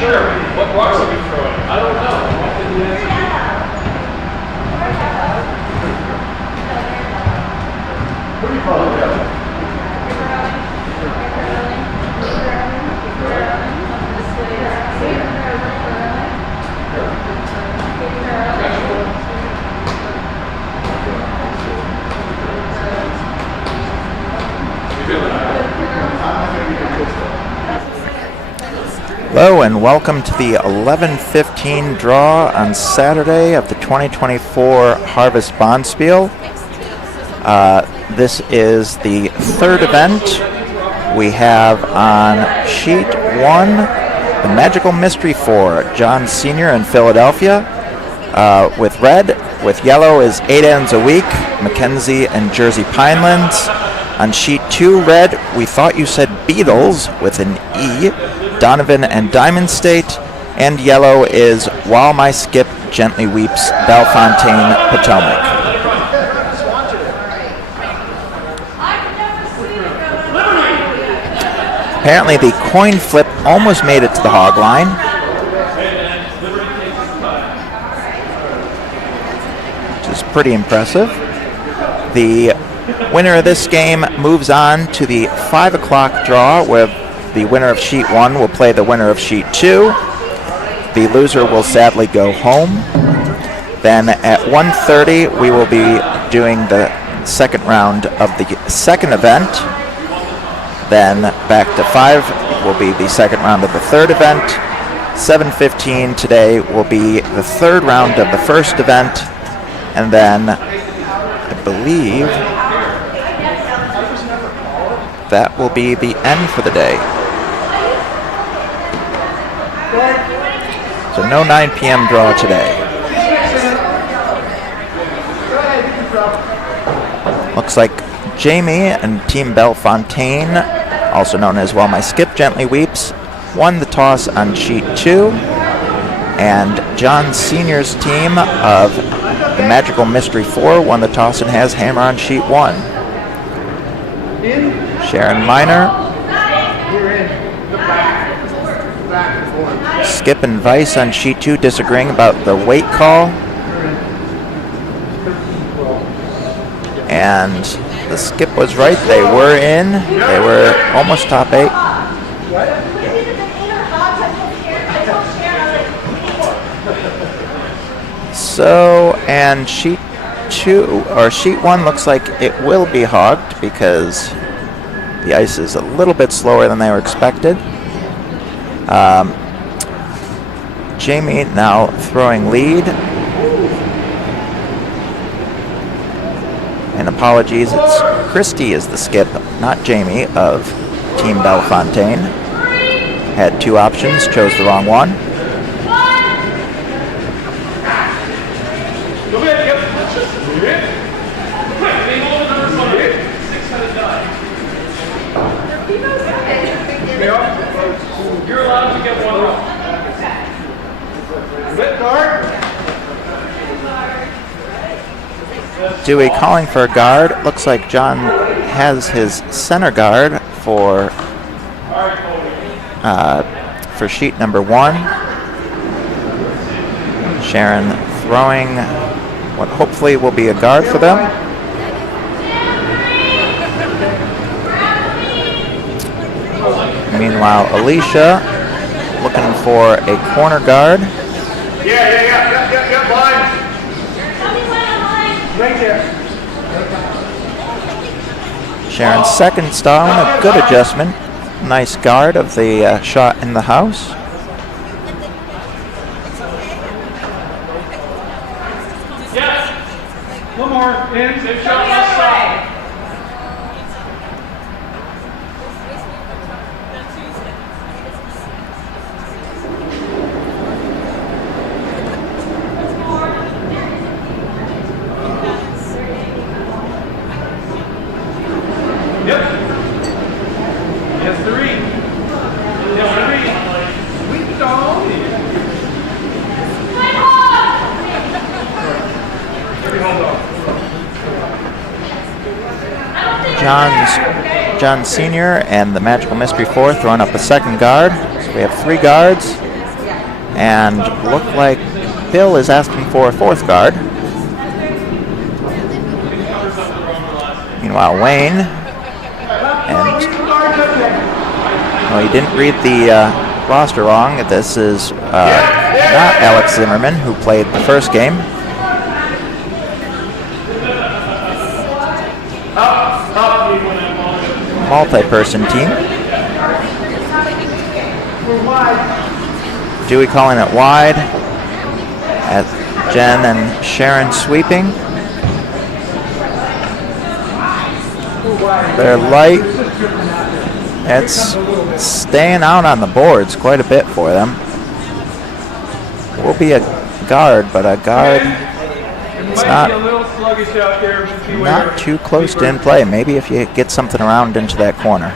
What rocks are we throwing? I don't know. What do you call it? Hello and welcome to the 11:15 draw on Saturday of the 2024 Harvest Bonspiel. This is the third event. We have on sheet 1 the Magical Mystery 4, John Sr. in Philadelphia, with red. With yellow is 8 Ends a Week, MacKenzie and Jersey Pinelands. On sheet 2 red, We Thought You Said Beetles with an E, Donovan and Diamond State, and yellow is While My Skip Gently Weeps, Bellefontaine, Potomac. Apparently the coin flip almost made it to the hog line. Which is pretty impressive. The winner of this game moves on to the 5 o'clock draw, where the winner of sheet 1 will play the winner of sheet 2. The loser will sadly go home. Then at 1:30 we will be doing the second round of the second event. Then back to 5 will be the second round of the third event. 7:15 today will be the third round of the first event. And then I believe that will be the end for the day. So no 9 p.m. draw today. Looks like Jamie and Team Bellefontaine, also known as While My Skip Gently Weeps, won the toss on sheet 2. And John Sr.'s team of the Magical Mystery 4 won the toss and has hammer on sheet 1. Sharon Minor, Skip and Vice on sheet 2 disagreeing about the weight call. And the Skip was right, they were in. They were almost top 8. So, and sheet 2, or sheet 1 looks like it will be hogged because the ice is a little bit slower than they were expected. Jamie now throwing lead. And apologies, it's Christy is the skip, not Jamie of Team Bellefontaine. Had 2 options, chose the wrong one. You're allowed to get one wrong. Dewey calling for a guard. Looks like John has his center guard for sheet number 1. Sharon throwing what hopefully will be a guard for them. Meanwhile, Alicia looking for a corner guard. Yeah, line. Right there. Sharon's second style, a good adjustment. Nice guard of the shot in the house. Yes. One more. In. Same shot. Left side. Yep. Yes, 3. Yes, 3. Sweet dog. John Sr. and the Magical Mystery 4 throwing up a second guard. So we have 3 guards. And look like Bill is asking for a fourth guard. Meanwhile, Wayne, and he didn't read the roster wrong. This is not Alex Zimmerman, who played the first game. Multi-person team. Dewey calling it wide. At Jen and Sharon sweeping. They're light. It's staying out on the boards quite a bit for them. Will be a guard, but a guard it's not too close to in play. Maybe if you get something around into that corner.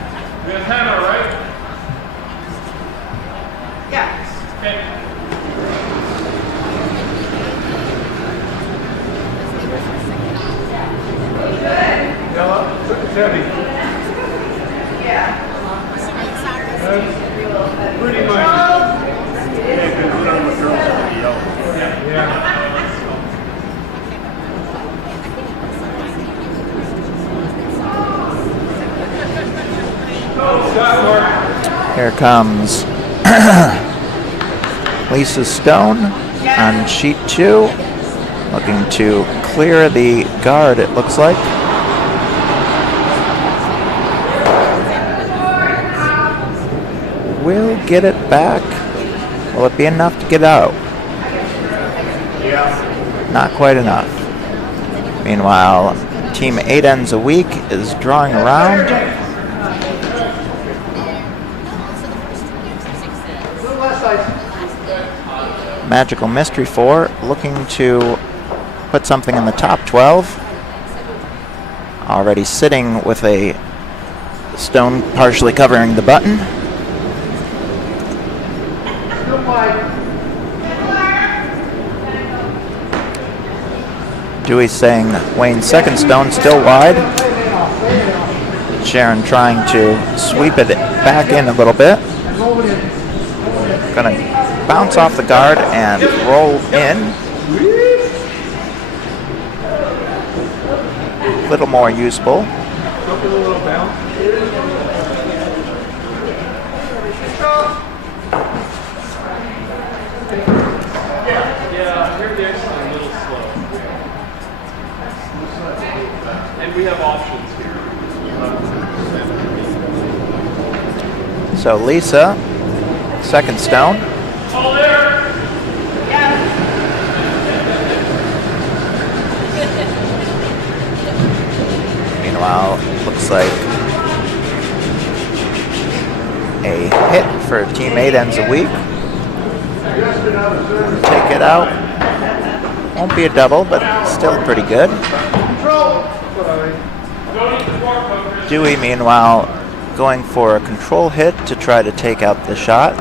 Pretty much. Here comes Lisa Stone on sheet 2, looking to clear the guard, it looks like. Will get it back. Will it be enough to get out? Not quite enough. Meanwhile, Team 8 Ends a Week is drawing around. Magical Mystery 4 looking to put something in the top 12. Already sitting with a stone partially covering the button. Dewey saying Wayne's second stone still wide. Sharon trying to sweep it back in a little bit. Gonna bounce off the guard and roll in. A little more useful. Yeah, here the exit is a little slow. And we have options here. So Lisa, second stone. All there. Meanwhile, looks like a hit for Team 8 Ends a Week. Take it out. Won't be a double, but still pretty good. Dewey, meanwhile, going for a control hit to try to take out the shot.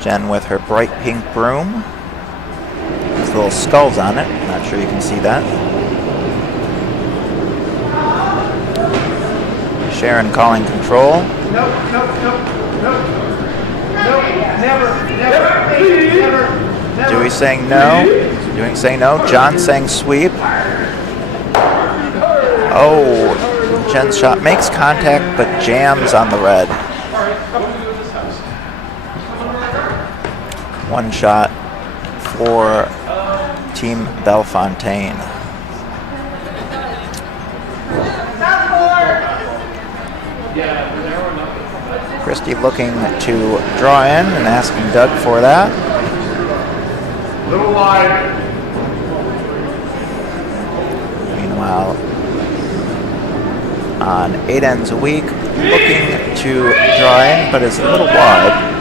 Jen with her bright pink broom. There's little skulls on it. Not sure you can see that. Sharon calling control. Nope, never. Dewey saying no. Dewey saying no. John saying sweep. Oh, Jen's shot makes contact but jams on the red. One shot for Team Bellefontaine. Christie looking to draw in and asking Doug for that. Little wide. Meanwhile, on 8 Ends a Week, looking to draw in, but is a little wide.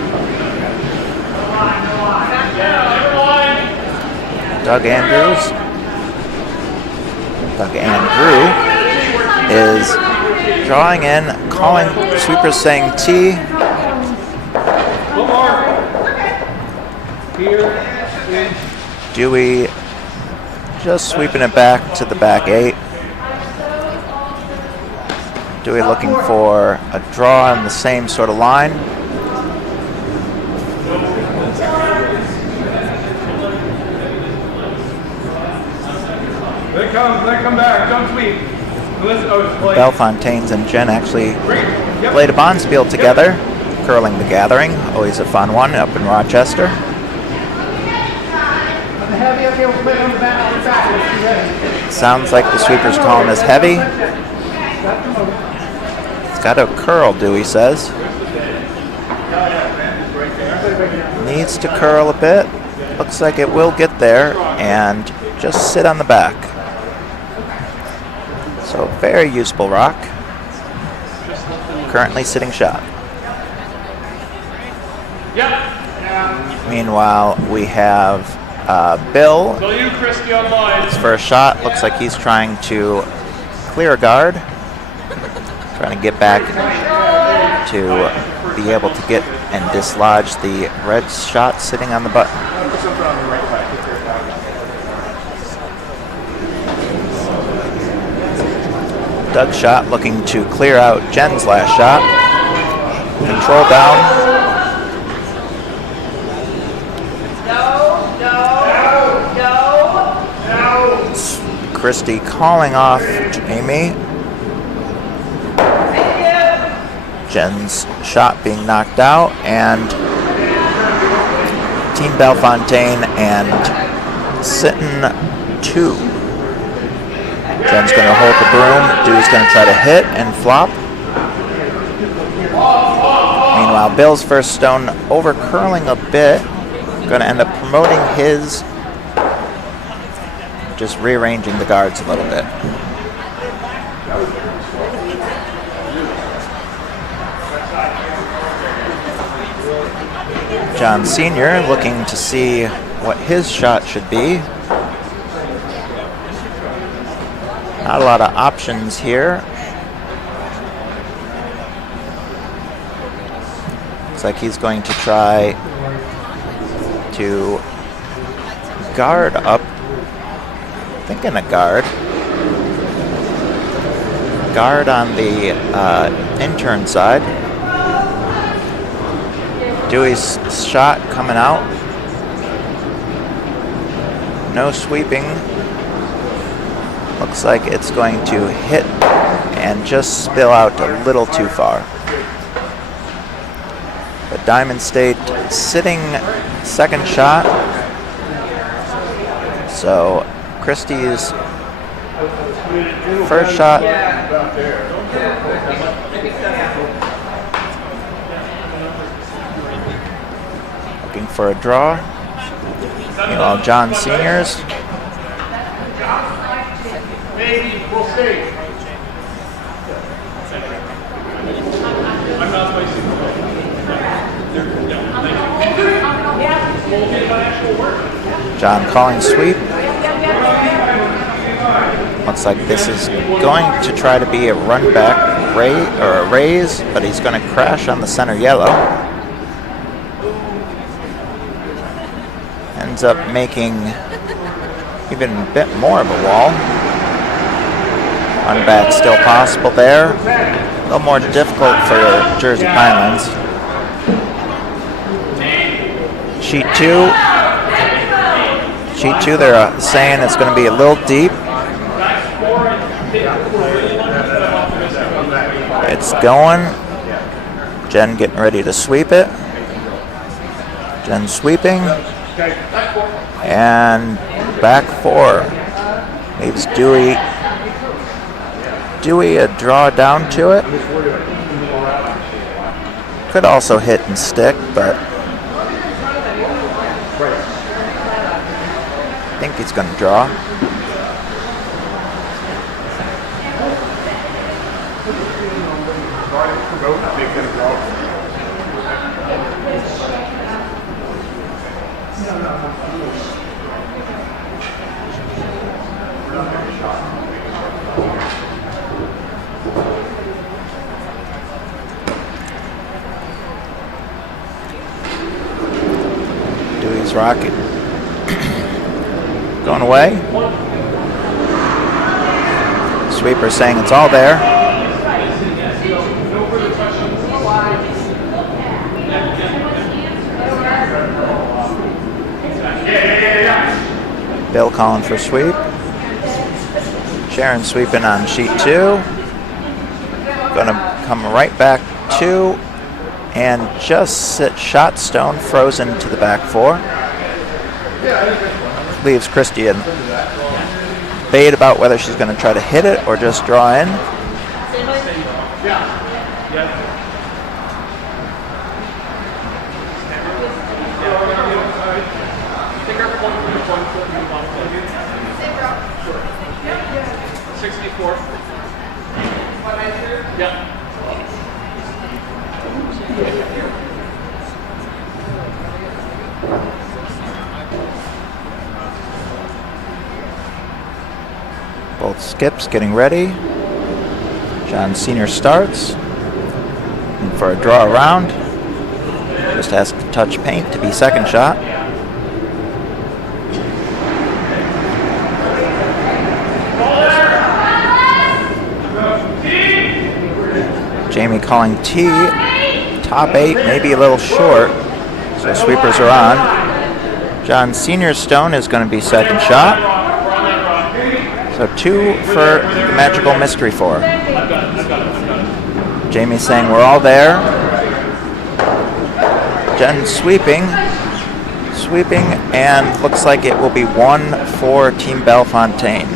Doug Andrew is drawing in, calling sweeper saying T. Dewey just sweeping it back to the back 8. Dewey looking for a draw on the same sort of line. They come back, don't sweep. Bellefontaines and Jen actually played a Bonspiel together, Curling the Gathering. Always a fun one up in Rochester. Sounds like the sweeper's calling us heavy. It's got to curl, Dewey says. Needs to curl a bit. Looks like it will get there and just sit on the back. So very useful rock. Currently sitting shot. Meanwhile, we have Bill. His first shot looks like he's trying to clear a guard. Trying to get back to be able to get and dislodge the red shot sitting on the button. Doug's shot looking to clear out Jen's last shot. Control down. Christy calling off Jamie. Jen's shot being knocked out, and Team Bellefontaine and Sitten 2. Jen's going to hold the broom. Dewey's going to try to hit and flop. Meanwhile, Bill's first stone over curling a bit. Going to end up promoting his, just rearranging the guards a little bit. John Sr. looking to see what his shot should be. Not a lot of options here. Looks like he's going to try to guard up. Thinking a guard. Guard on the intern side. Dewey's shot coming out. No sweeping. Looks like it's going to hit and just spill out a little too far. But Diamond State sitting second shot. So Christie's first shot. Looking for a draw. Meanwhile, John Seniors. Maybe we'll see. I'm not wasting John calling sweep. Looks like this is going to try to be a run back or a raise, but he's going to crash on the center yellow. Ends up making even a bit more of a wall. Run back still possible there. A little more difficult for Jersey Pinelands. Sheet 2. Sheet 2, they're saying it's going to be a little deep. It's going. Jen getting ready to sweep it. Jen sweeping. And back 4. Leaves Dewey a draw down to it. Could also hit and stick, but I think he's going to draw. Dewey's rocket going away. Sweeper saying it's all there. Bill calling for sweep. Sharon sweeping on sheet 2. Gonna come right back 2 and just sit shot stone frozen to the back 4. Leaves Christy in debate about whether she's going to try to hit it or just draw in. Both skips getting ready. John Sr. starts. And for a draw around. Just has to touch paint to be second shot. Jamie calling T. Top 8, maybe a little short. So sweepers are on. John Sr.'s stone is going to be second shot. So 2 for the Magical Mystery 4. Jamie saying we're all there. Jen sweeping, and looks like it will be 1 for Team Bellefontaine.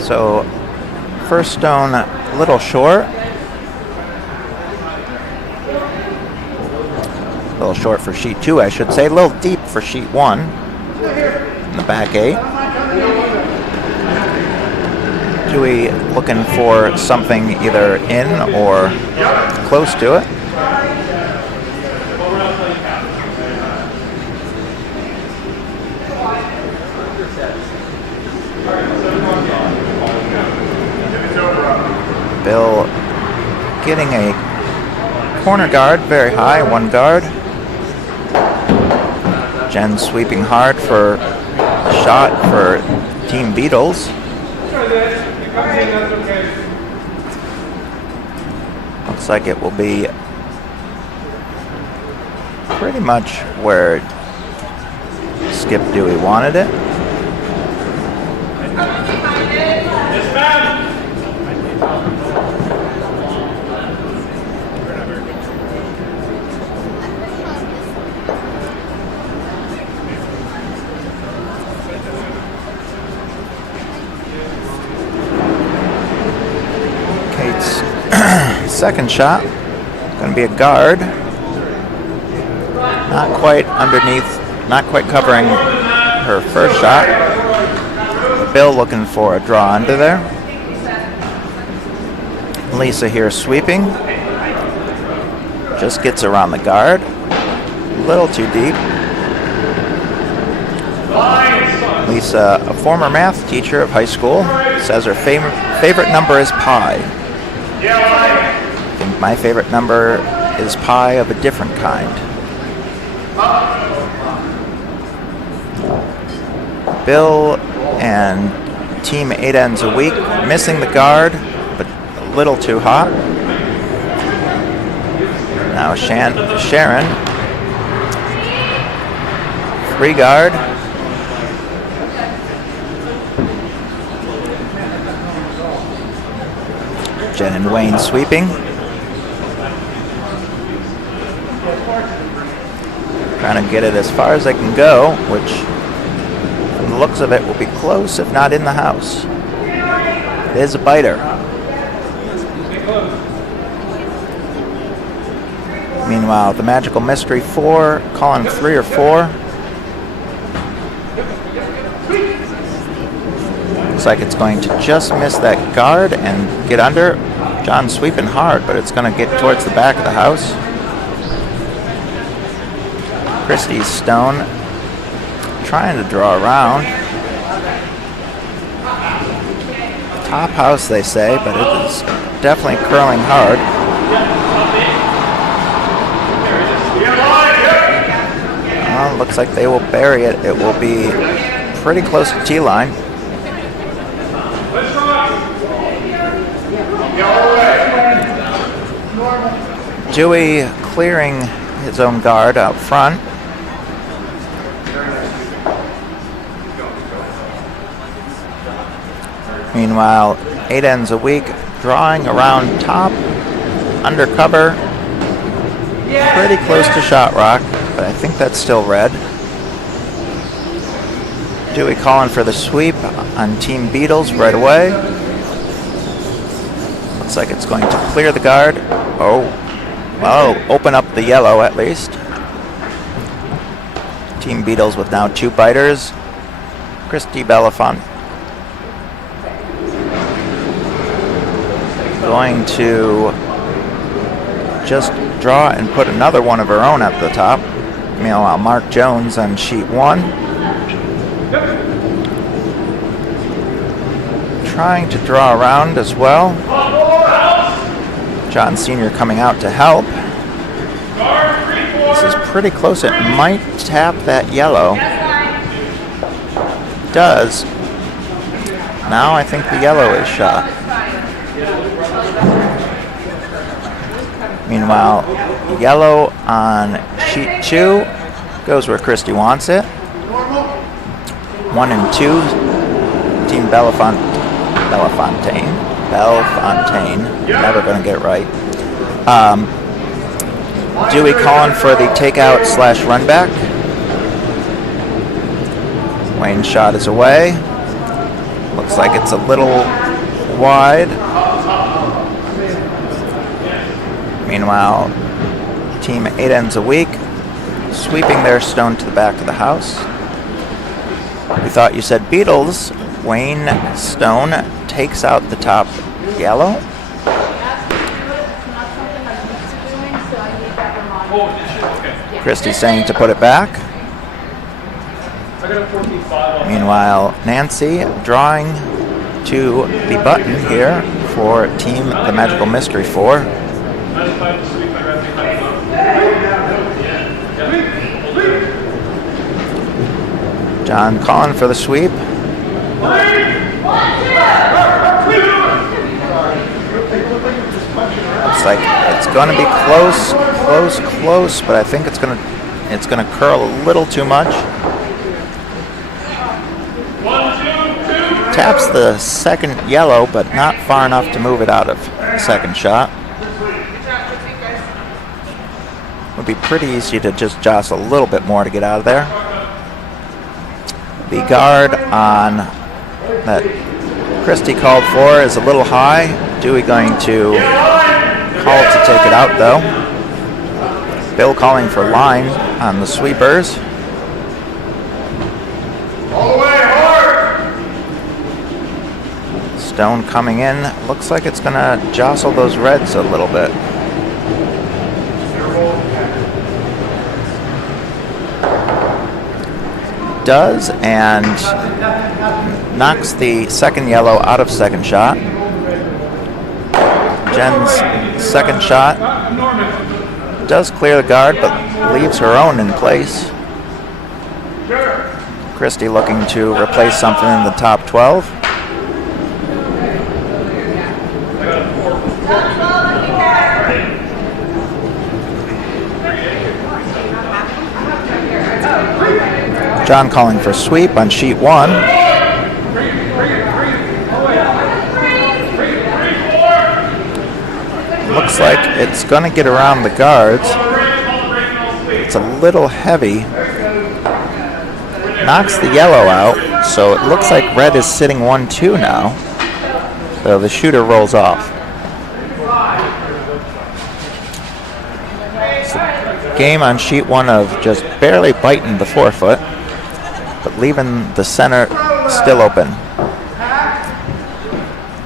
So first stone a little short. A little short for sheet 2, I should say. A little deep for sheet 1 in the back 8. Dewey looking for something either in or close to it. Bill getting a corner guard very high, 1 guard. Jen sweeping hard for a shot for Team Beetles. Looks like it will be pretty much where Skip Dewey wanted it. Second shot, going to be a guard. Not quite underneath, not quite covering her first shot. Bill looking for a draw under there. Lisa here sweeping. Just gets around the guard. A little too deep. Lisa, a former math teacher of high school, says her favorite number is pi. I think my favorite number is pi of a different kind. Bill and Team 8 ends a week, missing the guard, but a little too hot. Now Sharon, 3 guard. Jen and Wayne sweeping. Trying to get it as far as they can go, which from the looks of it will be close, if not in the house. It is a biter. Meanwhile, the Magical Mystery 4 calling 3 or 4. Looks like it's going to just miss that guard and get under. John sweeping hard, but it's going to get towards the back of the house. Christie's stone trying to draw around. Top house, they say, but it is definitely curling hard. Well, looks like they will bury it. It will be pretty close to T-line. Dewey clearing his own guard out front. Meanwhile, 8 ends a week, drawing around top, undercover, pretty close to shot rock, but I think that's still red. Dewey calling for the sweep on Team Beetles right away. Looks like it's going to clear the guard. Oh, well, open up the yellow at least. Team Beetles with now 2 biters. Christy Bellefontaine going to just draw and put another one of her own at the top. Meanwhile, Mark Jones on sheet 1. Trying to draw around as well. John Sr. coming out to help. This is pretty close. It might tap that yellow. Does. Now I think the yellow is shot. Meanwhile, yellow on sheet 2 goes where Christie wants it. 1 and 2, Team Bellefontaine. Never going to get it right. Dewey calling for the takeout / run back. Wayne's shot is away. Looks like it's a little wide. Meanwhile, Team 8 ends a week, sweeping their stone to the back of the house. We thought you said Beetles. Wayne Stone takes out the top yellow. Christie's saying to put it back. Meanwhile, Nancy drawing to the button here for Team the Magical Mystery 4. John calling for the sweep. Looks like it's going to be close, but I think it's going to curl a little too much. Taps the second yellow, but not far enough to move it out of the second shot. Would be pretty easy to just jostle a little bit more to get out of there. The guard on that Christie called for is a little high. Dewey going to call to take it out though. Bill calling for line on the sweepers. All the way hard. Stone coming in. Looks like it's going to jostle those reds a little bit. Does, and knocks the second yellow out of second shot. Jen's second shot does clear the guard, but leaves her own in place. Christie looking to replace something in the top 12. John calling for sweep on sheet 1. Looks like it's going to get around the guards. It's a little heavy. Knocks the yellow out, so it looks like red is sitting 1-2 now. So the shooter rolls off. It's a game on sheet 1 of just barely biting the forefoot, but leaving the center still open.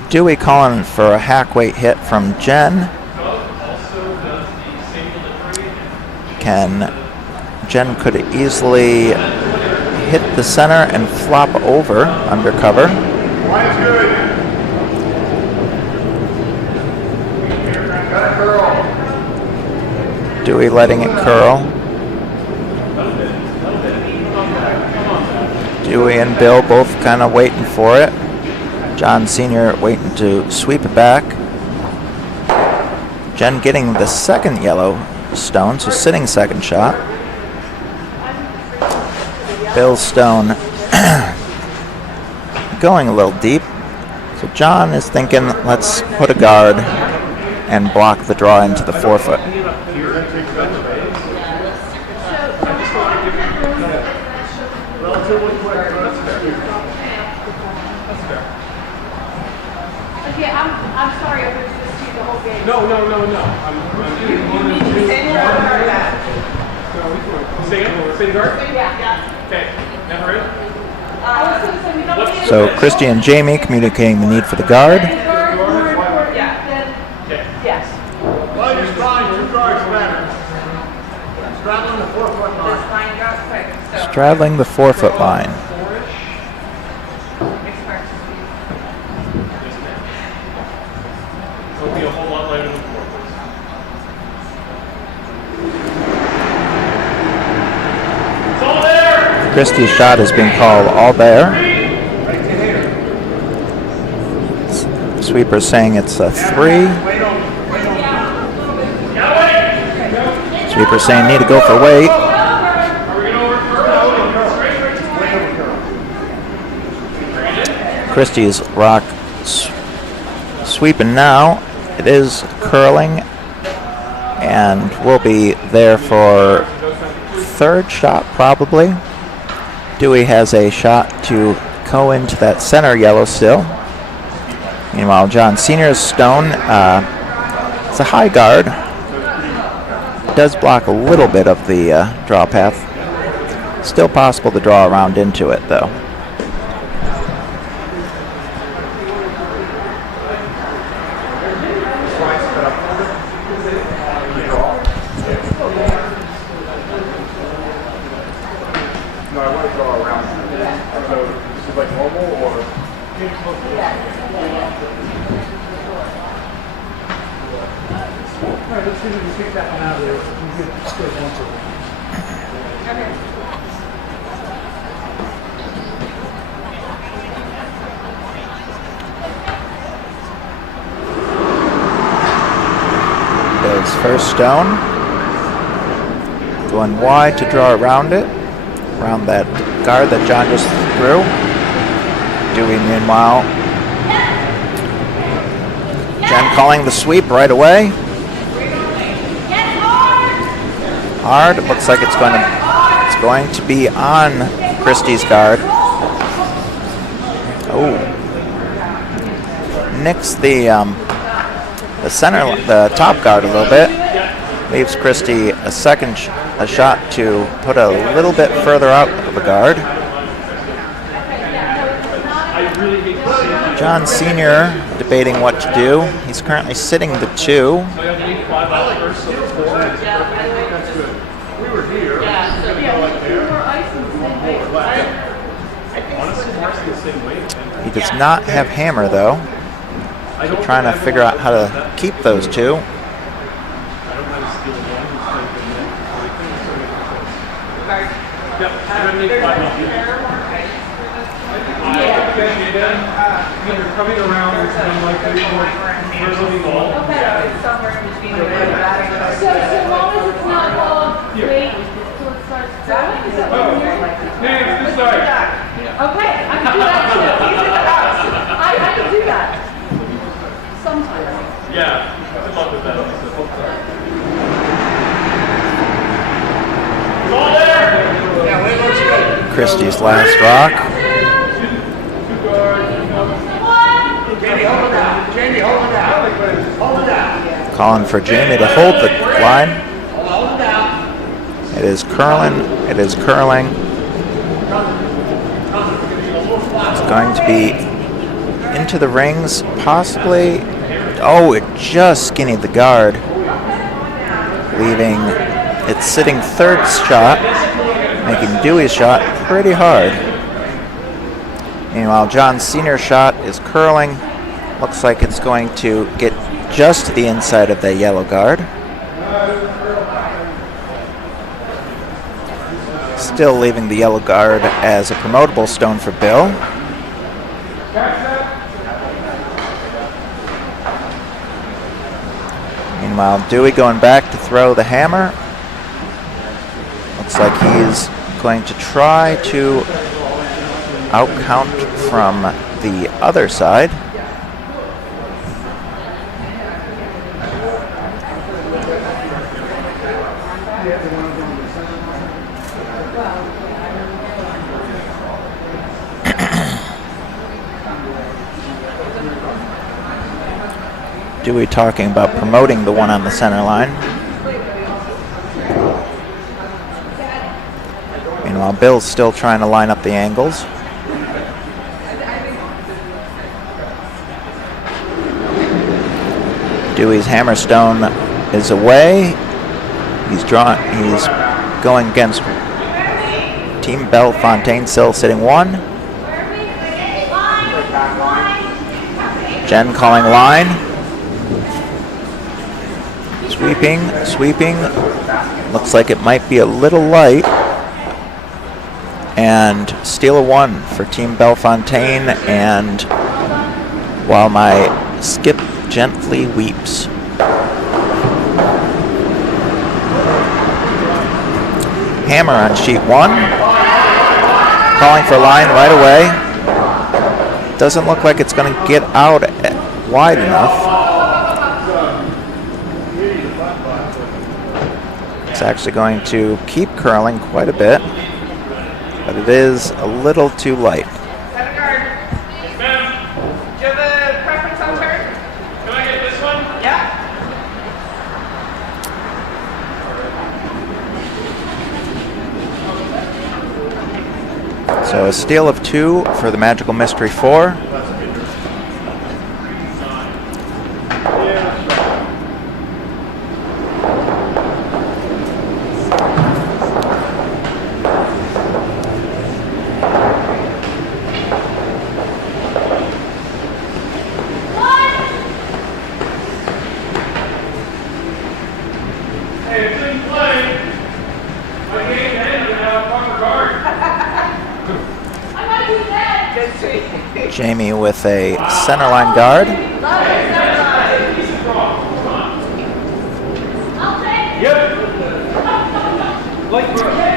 Dewey calling for a hack weight hit from Jen. Jen could easily hit the center and flop over under cover. Dewey letting it curl. Dewey and Bill both kind of waiting for it. John Sr. waiting to sweep it back. Jen getting the second yellow stone, so sitting second shot. Bill Stone going a little deep. So John is thinking, let's put a guard and block the draw into the forefoot. Okay, I'm sorry if it's just you the whole game. No. Stay guard? Yeah. Okay. Never in? So Christy and Jamie communicating the need for the guard. Yes. Well, you're fine. 2 guards better. Straddling the 4-foot line. Straddling the 4-foot line. It'll be a whole lot later than 4, It's all there! Christie's shot is being called all there. Sweeper saying it's a 3. Sweeper saying need to go for weight. Christie's rock sweeping now. It is curling and will be there for third shot probably. Dewey has a shot to go into that center yellow still. Meanwhile, John Sr.'s stone, it's a high guard. Does block a little bit of the draw path. Still possible to draw around into it though. Bill's first stone. Going wide to draw around it. Around that guard that John just threw. Dewey meanwhile. Jen calling the sweep right away. Hard. It looks like it's going to be on Christie's guard. Oh. Nicks the center, the top guard a little bit. Leaves Christie a shot to put a little bit further out of the guard. John Sr. debating what to do. He's currently sitting the 2. He does not have hammer though. So trying to figure out how to keep those 2. You're coming around and like So long as it's not called wait till it starts growing, is that what you're Hey, this side. Okay, I can do that too. I can do that. Sometimes. Yeah, good luck with that. Christie's last rock. Jamie, hold it down. Jamie, hold it down. Hold it down. Calling for Jamie to hold the line. Hold it down. It is curling. It is curling. It's going to be into the rings, possibly. Oh, it just skinnied the guard, leaving it sitting third shot, making Dewey's shot pretty hard. Meanwhile, John's senior shot is curling. Looks like it's going to get just to the inside of the yellow guard. Still leaving the yellow guard as a promotable stone for Bill. Meanwhile, Dewey going back to throw the hammer. Looks like he's going to try to outcount from the other side. Dewey talking about promoting the one on the center line. Meanwhile, Bill's still trying to line up the angles. Dewey's hammerstone is away. He's going against Team Bellefontaine, still sitting one. Jen calling line. Sweeping. Looks like it might be a little light. And steal a one for Team Bellefontaine, and while my skip gently weeps. Hammer on sheet one. Calling for line right away. Doesn't look like it's going to get out wide enough. It's actually going to keep curling quite a bit, but it is a little too light. Yes, ma'am. Do you have a preference on turn? Can I get this one? Yeah. So a steal of two for the Magical Mystery 4. Hey, it's in play. My game ended and now I'm guard. I might do that. Good sweet. Jamie with a centerline guard. Love it, never This is wrong. Come on. I'll take it. Yep. Like,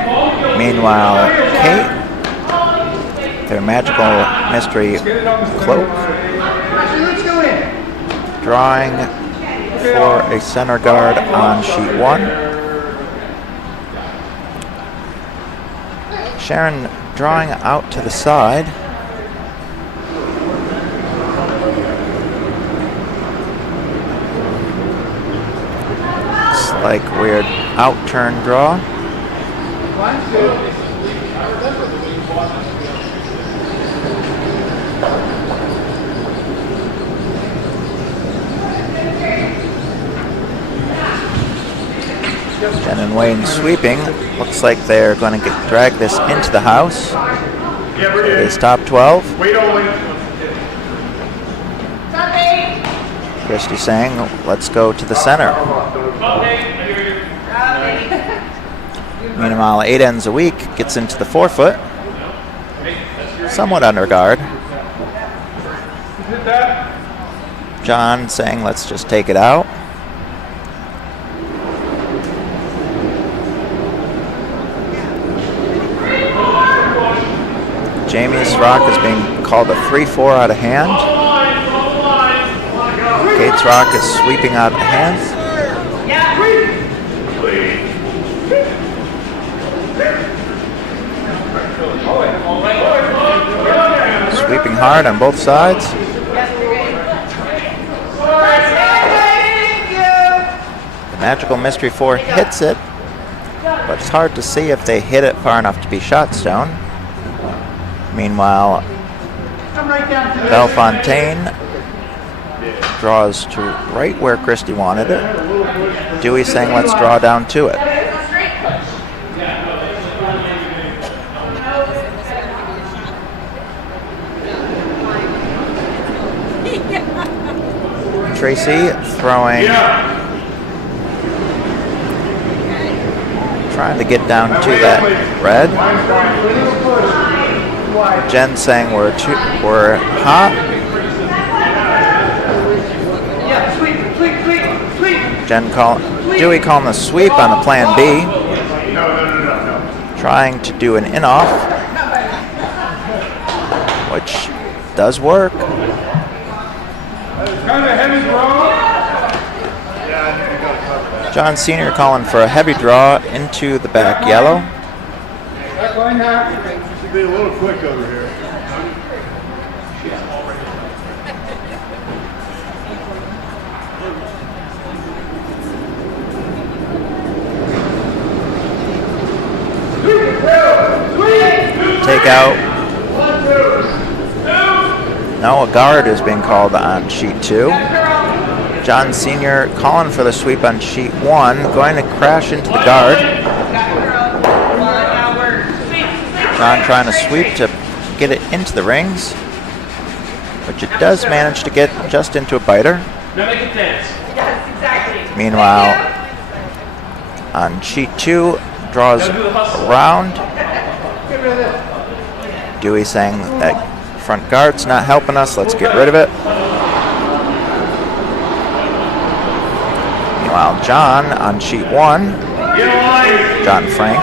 ball goes. Meanwhile, Kate, their Magical Mystery cloak, drawing for a center guard on sheet one. Sharon drawing out to the side. Looks like weird out-turn draw. Jen and Wayne sweeping. Looks like they're going to drag this into the house. Yeah, we're It good. is top 12. Wait, Owen. Christie saying, let's go to the center. Okay, I hear you. Meanwhile, 8 ends a week gets into the 4-foot. Somewhat under guard. Hit that. John saying, let's just take it out. Jamie's rock is being called a 3-4 out of hand. Kate's rock is sweeping out of hand. hard on both sides. The Magical Mystery 4 hits it, but it's hard to see if they hit it far enough to be shot stone. Meanwhile, Bellefontaine draws to right where Christie wanted it. Dewey saying, let's draw down to it. Tracy throwing, trying to get down to that red. Jen saying we're hot. Dewey calling the sweep on the plan B. Trying to do an in-off, which does work. John Sr. calling for a heavy draw into the back yellow. Should be a little quick over here. Take out. No, a guard is being called on sheet 2. John Sr. calling for the sweep on sheet 1, going to crash into the guard. John trying to sweep to get it into the rings, which it does manage to get just into a biter. Meanwhile, on sheet 2, draws around. Dewey saying that front guard's not helping us, let's get rid of it. Meanwhile, John on sheet 1, John Frank,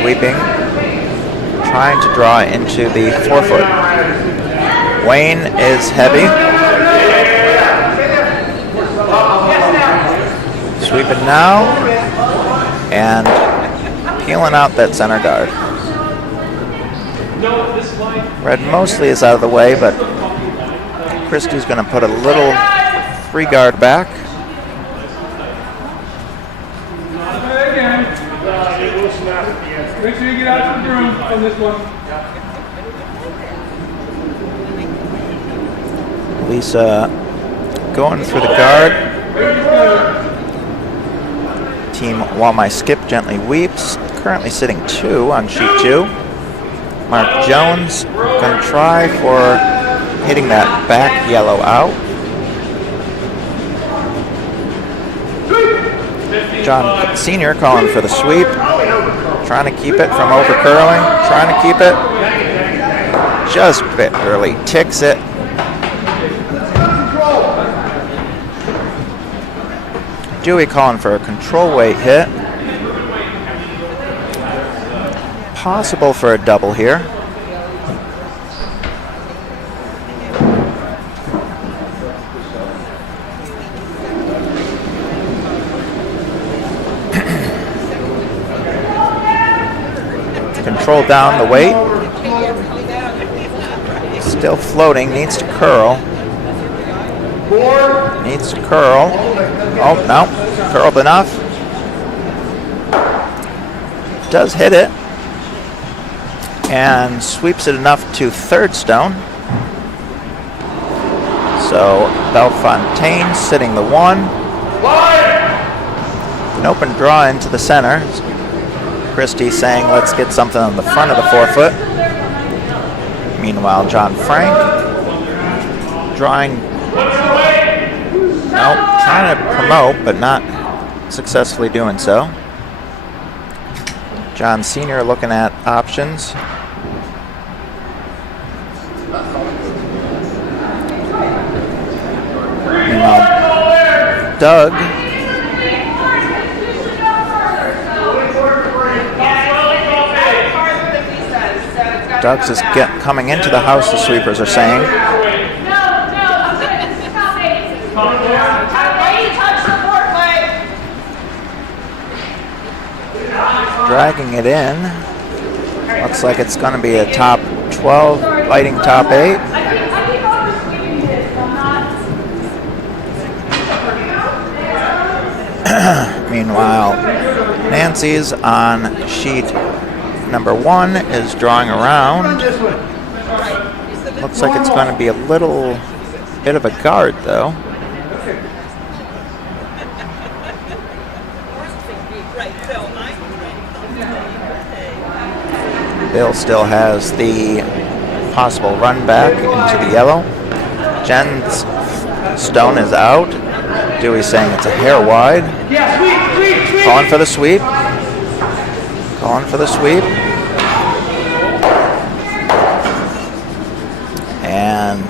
sweeping, trying to draw into the 4-foot. Wayne is heavy. Sweeping now, and peeling out that center guard. Red mostly is out of the way, but Christie's going to put a little free guard back. Make sure you get out of the room on this one. Lisa going through the guard. Team While My Skip gently weeps. Currently sitting 2 on sheet 2. Mark Jones going to try for hitting that back yellow out. John Sr. calling for the sweep. Trying to keep it from overcurling. Trying to keep it. Just barely ticks it. Dewey calling for a control weight hit. Possible for a double here. Control down the weight. Still floating, needs to curl. Needs to curl. Oh, no. Curled enough. Does hit it. And sweeps it enough to 3rd stone. So Bellefontaine sitting the 1. An open draw into the center. Christie saying, let's get something on the front of the 4-foot. Meanwhile, John Frank drawing. Nope, trying to promote, but not successfully doing so. John Sr. looking at options. Meanwhile, Doug Doug's is coming into the house, the sweepers are saying. Dragging it in. Looks like it's going to be a top 12 fighting top 8. I keep overspeeding this. I'm not. Meanwhile, Nancy's on sheet number 1 is drawing around. Looks like it's going to be a little bit of a guard, though. Bill still has the possible run back into the yellow. Jen's stone is out. Dewey's saying it's a hair wide. Yeah, sweep. Calling for the sweep. Calling for the sweep. And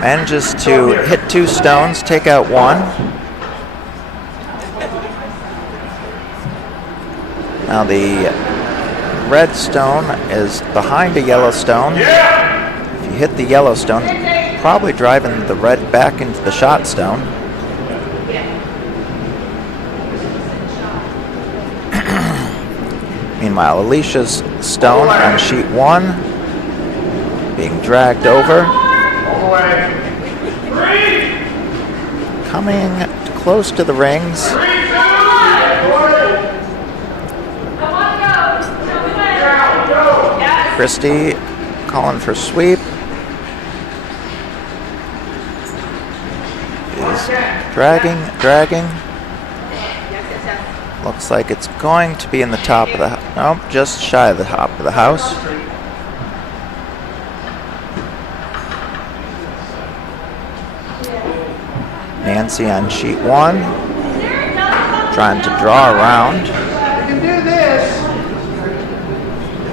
manages to hit 2 stones, take out 1. Now the red stone is behind a yellow stone. If you hit the yellow stone, probably driving the red back into the shot stone. Meanwhile, Alicia's stone on sheet 1 being dragged over. Coming close to the rings. Christy calling for sweep. Is dragging. Looks like it's going to be in the top of the nope, just shy of the top of the house. Nancy on sheet 1, trying to draw around. You can do this.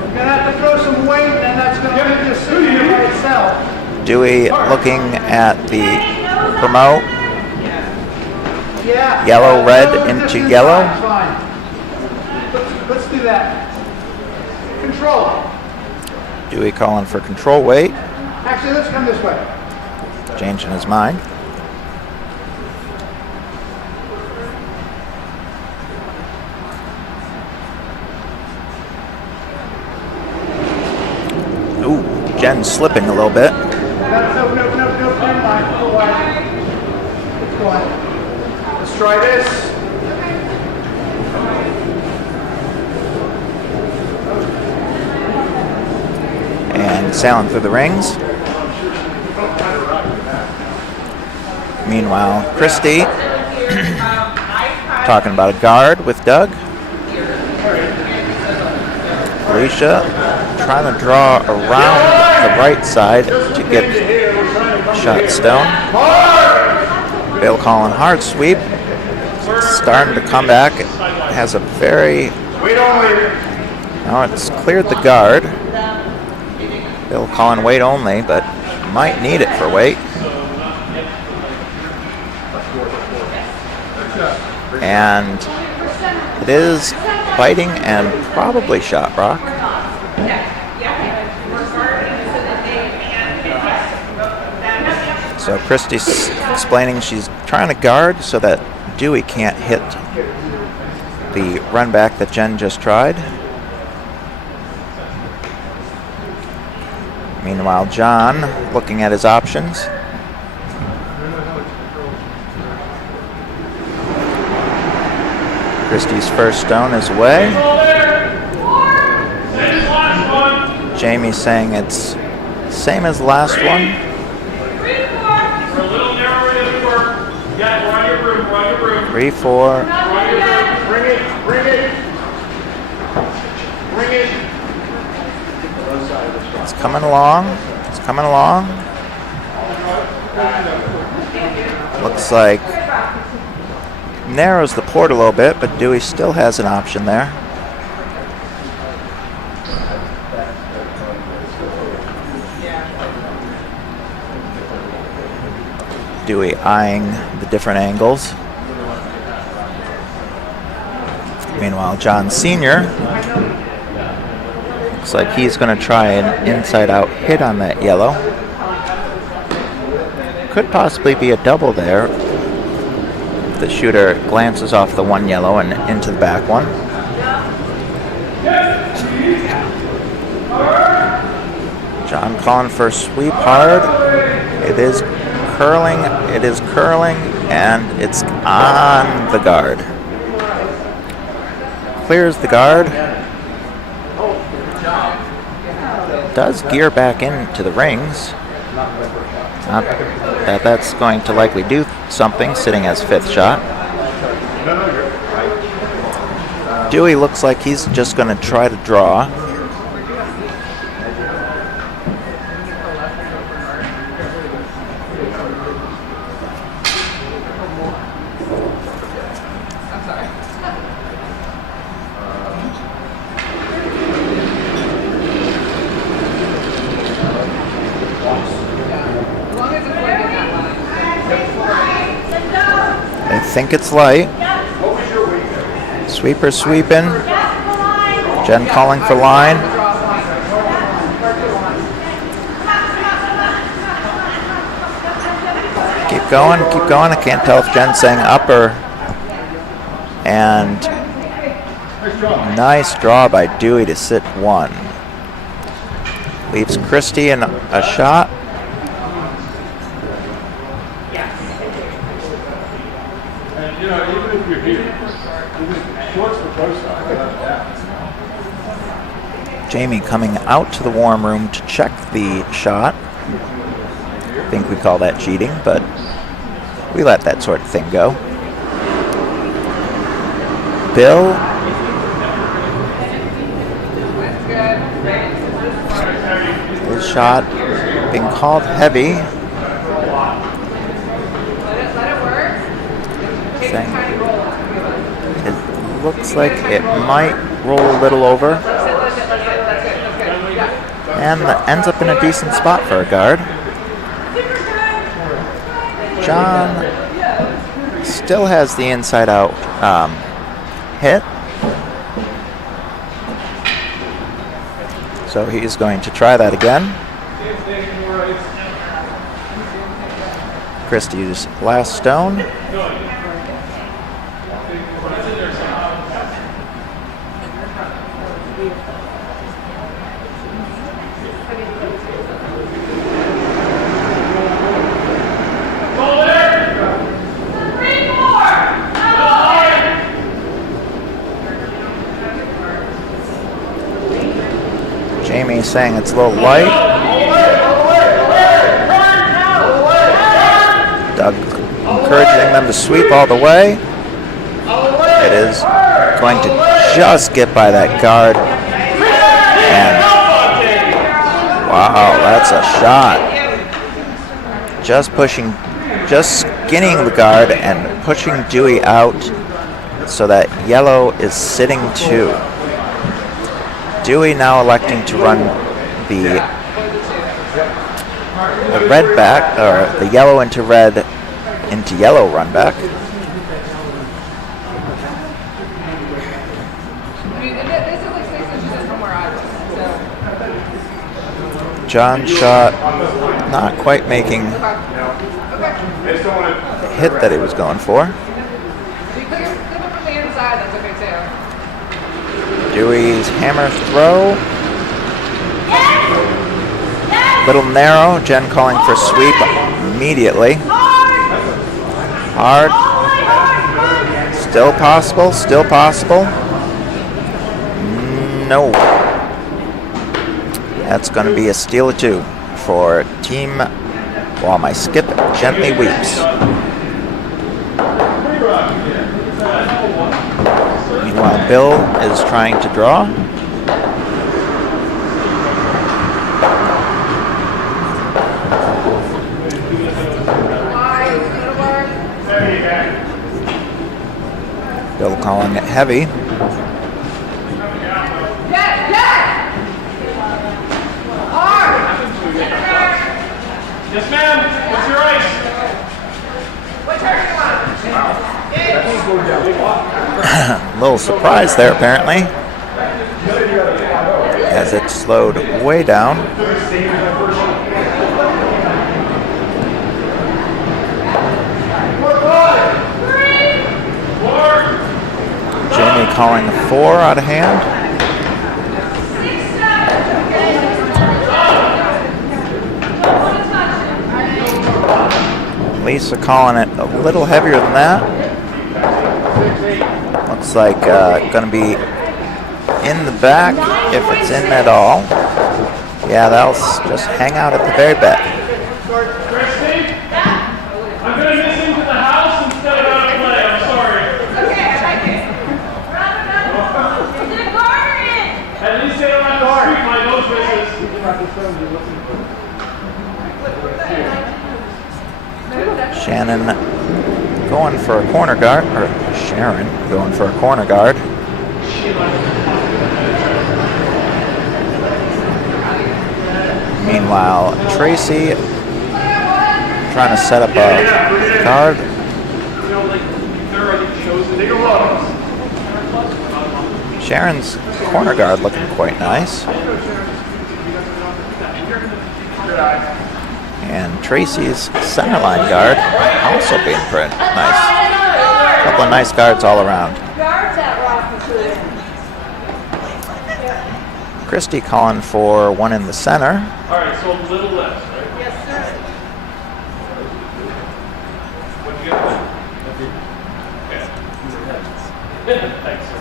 You're gonna have to throw some weight, and that's gonna be just sitting here by itself. Dewey looking at the promote. Yeah. Yellow, red No, into this is yellow. Fine. Let's do that. Control. Dewey calling for control weight, Actually, let's come this way. changing his mind. Ooh, Jen slipping a little bit. No, never mind. Go wide. Let's go on. Let's try this. And sailing through the rings. Meanwhile, Christy talking about a guard with Doug. Alicia trying to draw around the right side to get shot stone. Bill calling hard sweep. Starting to come back. It has a very... Now it's cleared the guard. Bill calling weight only, but might need it for weight. And it is fighting and probably shot rock. So Christy's explaining she's trying to guard so that Dewey can't hit the run back that Jen just tried. Meanwhile, John looking at his options. Christie's first stone is away. Jamie's saying it's same as last one. We're a little narrower than we were. Yeah, we're on your room. 3-4. Bring it. It's coming along. It's coming along. Looks like narrows the port a little bit, but Dewey still has an option there. Dewey eyeing the different angles. Meanwhile, John Sr. looks like he's going to try an inside-out hit on that yellow. Could possibly be a double there. The shooter glances off the one yellow and into the back one. John calling for sweep hard. It is curling, and it's on the guard. Clears the guard. Does gear back into the rings. Not that that's going to likely do something, sitting as fifth shot. Dewey looks like he's just going to try to draw. I think it's light. Sweeper sweeping. Jen calling for line. Keep going, keep going. I can't tell if Jen's saying upper. And nice draw by Dewey to sit one. Leaves Christie in a shot. And, you know, even if you're here, even shorts for both sides. Jamie coming out to the warm room to check the shot. I think we call that cheating, but we let that sort of thing go. Bill. His shot being called heavy. Saying it looks like it might roll a little over. And that ends up in a decent spot for a guard. John still has the inside out hit. So he's going to try that again. Christie's last stone. Jamie saying it's a little light. Doug encouraging them to sweep all the way. It is going to just get by that guard. And wow, that's a shot. Just skinning the guard and pushing Dewey out so that yellow is sitting two. Dewey now electing to run the red back, or the yellow into red into yellow run back. John shot not quite making the hit that he was going for. Dewey's hammer throw. Little narrow. Jen calling for sweep immediately. Hard. Still possible. Still possible. No. That's going to be a steal of two for team while my skip gently weeps. Meanwhile, Bill is trying to draw. Bill calling it heavy. Yes, ma'am. What's your ice? What turn do you want? A little surprise there, apparently, as it slowed way down. Jamie calling 4 out of hand. Lisa calling it a little heavier than that. Looks like going to be in the back if it's in at all. Yeah, that'll just hang out at the very back. Christy? I'm going to miss into the house instead of out of play. I'm sorry. Okay, I like it. Is it a garden? At least they don't have to street my nose misses. Shannon going for a corner guard, or Sharon going for a corner guard. Meanwhile, Tracy trying to set up a guard. You know, like, there are shows and they go Sharon's corner guard looking quite nice. And Tracy's center line guard also being pretty nice. A couple of nice guards all around. Guards at Rockford. Christy calling for one in the center. All right, so a little less, right? Yes, sir. What'd you get? Okay. Thanks, sir.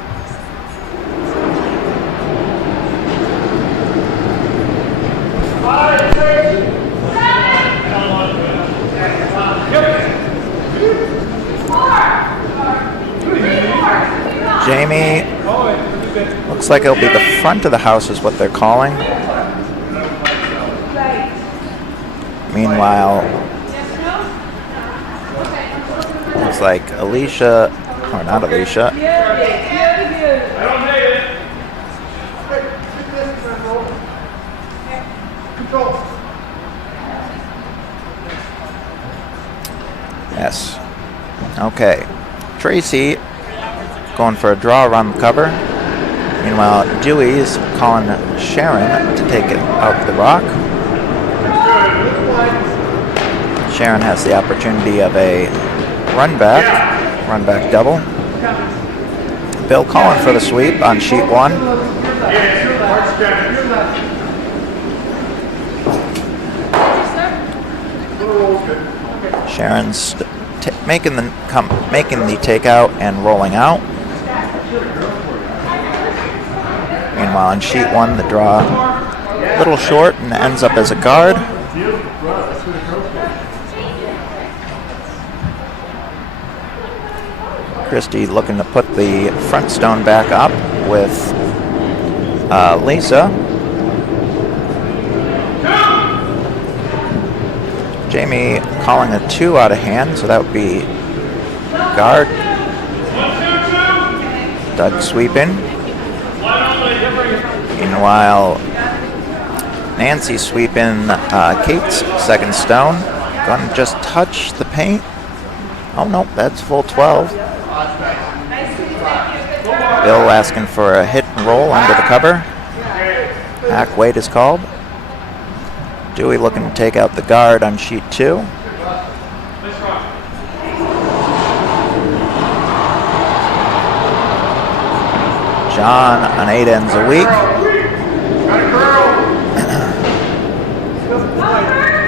Jamie, looks like it'll be the front of the house is what they're calling. Meanwhile, looks like Alicia, or not Alicia, I don't hate it. yes. Okay, Tracy going for a draw around the cover. Meanwhile, Dewey's calling Sharon to take it out the rock. Sharon has the opportunity of a run back double. Bill calling for the sweep on sheet 1. Sharon's making the takeout and rolling out. Meanwhile, on sheet 1, the draw a little short and ends up as a guard. Christy looking to put the front stone back up with Lisa. Jamie calling a 2 out of hand, so that would be guard. Doug sweeping. Meanwhile, Nancy sweeping Kate's second stone. Gonna just touch the paint. Oh no, that's full 12. Bill asking for a hit and roll under the cover. Hack weight is called. Dewey looking to take out the guard on sheet 2. John on 8 ends a week.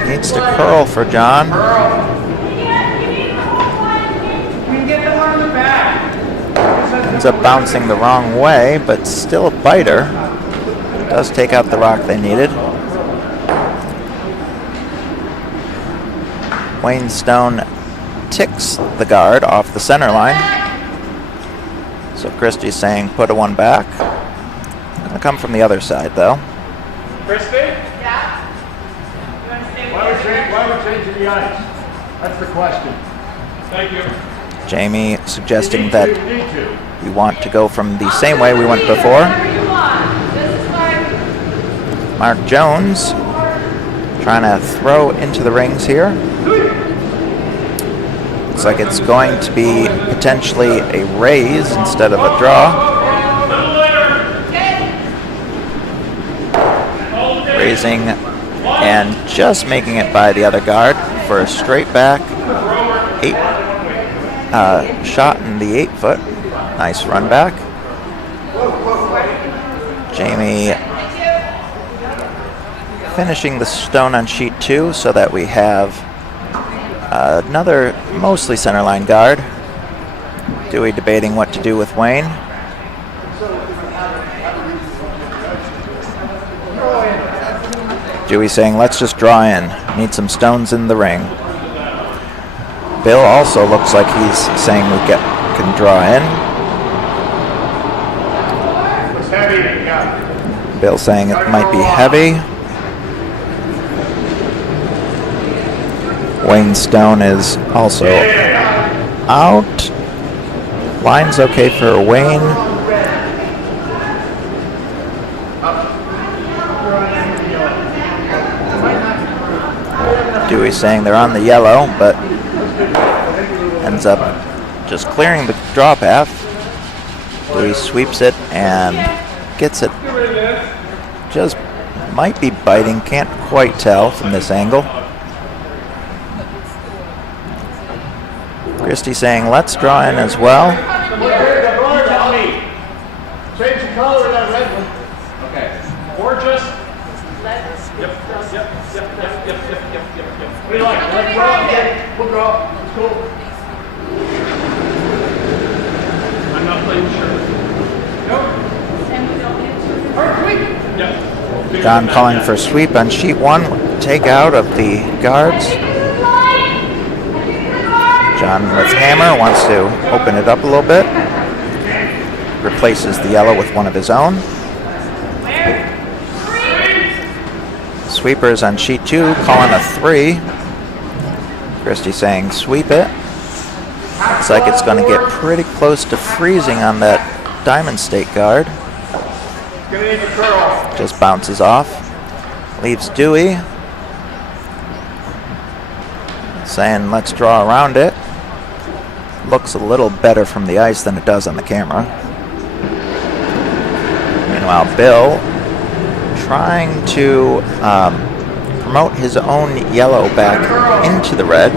Needs to curl for John. Ends up bouncing the wrong way, but still a biter. Does take out the rock they needed. Wayne Stone ticks the guard off the center line. So Christy's saying put a 1 back. Gonna come from the other side though. Christy? Yeah? You want to stay with Why are we changing the ice? That's the question. Thank you. Jamie suggesting You that need to. we want to go from the same way we went before. Whatever you want. This is fine. Mark Jones trying to throw into the rings here. Looks like it's going to be potentially a raise instead of a draw. Raising and just making it by the other guard for a straight back 8 shot in the 8 foot. Nice run back. Jamie finishing the stone on sheet 2 so that we have Another mostly center line guard. Dewey debating what to do with Wayne. Dewey saying, let's just draw in. Need some stones in the ring. Bill also looks like he's saying we can draw in. It's heavy. Yeah. Bill saying it might be heavy. Wayne Stone is also out. Line's okay for Wayne. Dewey saying they're on the yellow, but ends up just clearing the draw path. Dewey sweeps it and gets it. Just might be biting, can't quite tell from this angle. Christie saying, let's draw in as well. Change the color of that red one. Okay. Gorgeous. Yep. What do you like? Let's draw again. We'll draw. It's cool. I'm not playing sure. Nope. Yep. John calling for sweep on sheet 1. Take out of the guards. John with hammer wants to open it up a little bit. Replaces the yellow with one of his own. Sweepers on sheet 2, calling a 3. Christie saying sweep it. Looks like it's going to get pretty close to freezing on that Diamond State guard. Just bounces off. Leaves Dewey. Saying let's draw around it. Looks a little better from the ice than it does on the camera. Meanwhile, Bill trying to promote his own yellow back into the red.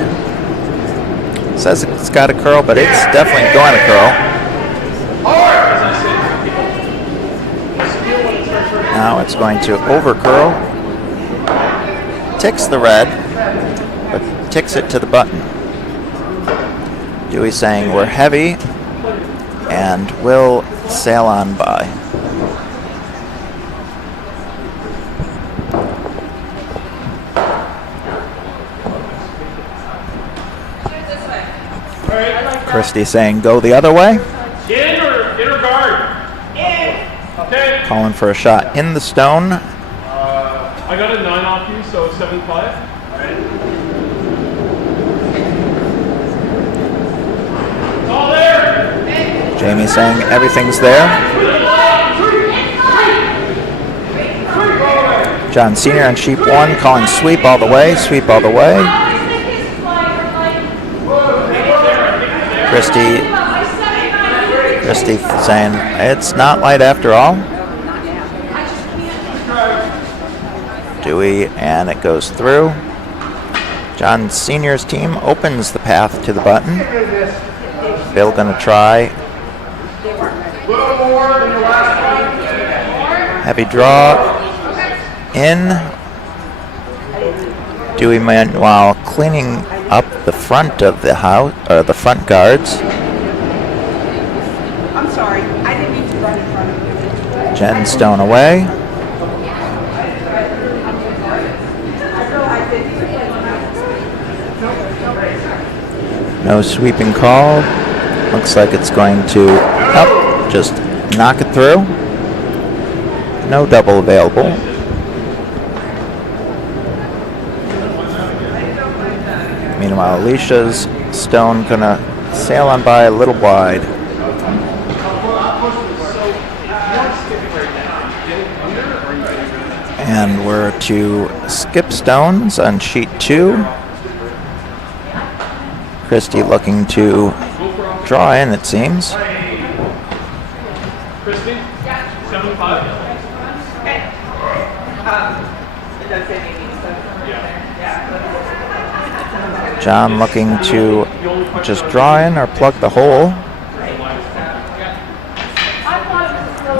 Says it's got a curl, but it's definitely going to curl. Now it's going to over curl. Ticks the red, but ticks it to the button. Dewey saying we're heavy and will sail on by. Christie saying go the other way. In or guard? In. Okay. Calling for a shot in the stone. I got a 9 off you, so 7-5. It's all there. Jamie saying everything's there. John Sr. on sheet 1 calling sweep all the way, sweep all the way. Christie saying it's not light after all. Dewey, and it goes through. John Sr.'s team opens the path to the button. Bill gonna try. Heavy draw in. Dewey meanwhile cleaning up the front of the house, or the front guards. I'm sorry, I didn't mean to run in front of you. Jen Stone away. No sweeping call. Looks like it's going to just knock it through. No double available. Meanwhile, Alicia's stone gonna sail on by a little wide. And we're to skip stones on sheet 2. Christie looking to draw in, it seems. Christie? 7-5. It does say maybe, so. Yeah. John looking to just draw in or plug the hole.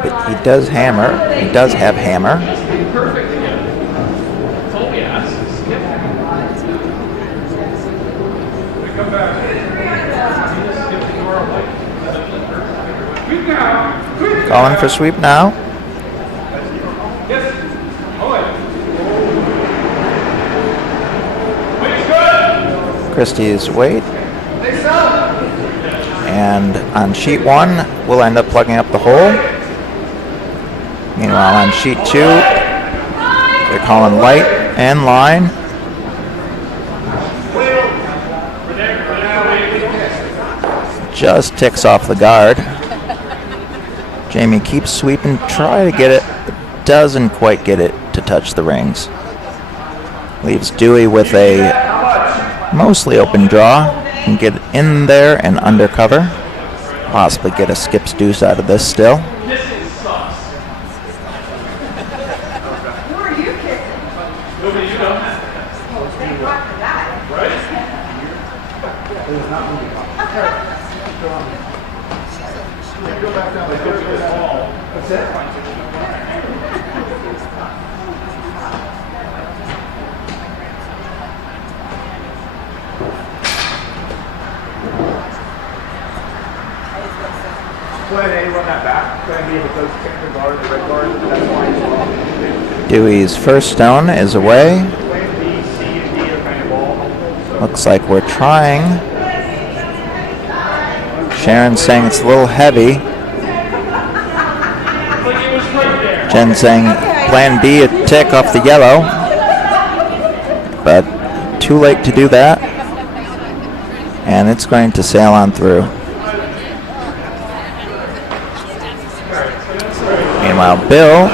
But he does hammer. He does have hammer. Perfect again. That's all we ask. Skip. Calling for sweep now. Yes. Wait's good. Christie's wait. And on sheet 1, we'll end up plugging up the hole. Meanwhile, on sheet 2, they're calling light and line. Just ticks off the guard. Jamie keeps sweeping, try to get it, but doesn't quite get it to touch the rings. Leaves Dewey with a mostly open draw. Can get in there and undercover. Possibly get a skip's deuce out of this still. Missing sucks. Who are you kissing? Nobody you know. Oh, thank God for that. Right? Plan A, run that back. Plan B, if it does kick the guard, the red guard, that's fine as well. Dewey's first stone is away. Plan B, C, and D are kind of all. Looks like we're trying. Sharon's saying it's a little heavy. Like it was right there. Jen saying plan B, a tick off the yellow. But too late to do that. And it's going to sail on through. Meanwhile, Bill,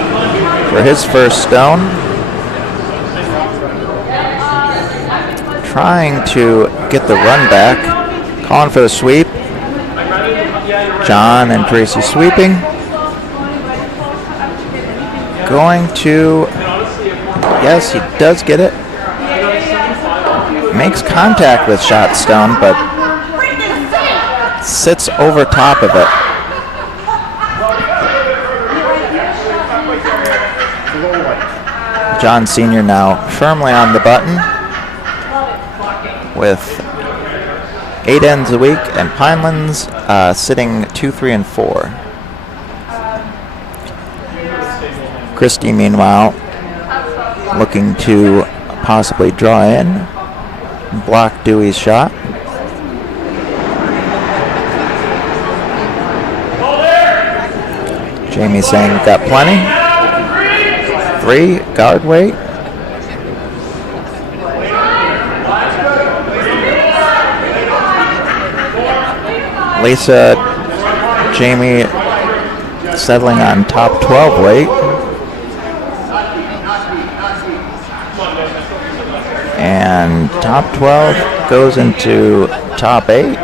for his first stone, trying to get the run back, calling for the sweep. John and Tracy sweeping. Going to, yes, he does get it. Makes contact with shot stone, but sits over top of it. John Sr. now firmly on the button with 8 ends a week, and Pinelands sitting 2, 3, and 4. Christie, meanwhile, looking to possibly draw in, block Dewey's shot. Jamie saying we've got plenty. 3, guard weight. Lisa, Jamie settling on top 12 weight. And top 12 goes into top 8.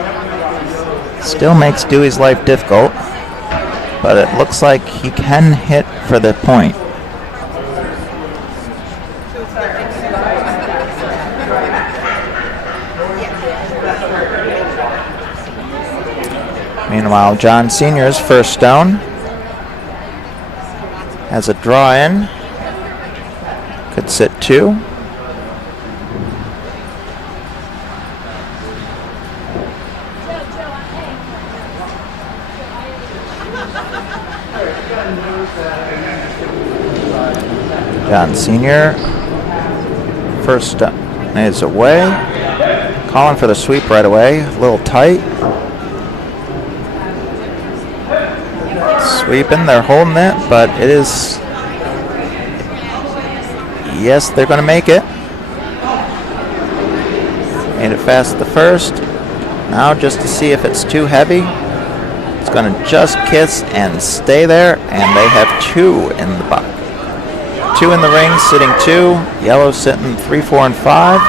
Still makes Dewey's life difficult, but it looks like he can hit for the point. Meanwhile, John Sr.'s first stone has a draw in. Could sit 2. John Sr. first stone is away. Calling for the sweep right away. A little tight. Sweeping, they're holding it, but it is, yes, they're going to make it. Made it fast the first. Now just to see if it's too heavy. It's going to just kiss and stay there, and they have 2 in the box. 2 in the ring, sitting 2. Yellow sitting 3, 4, and 5.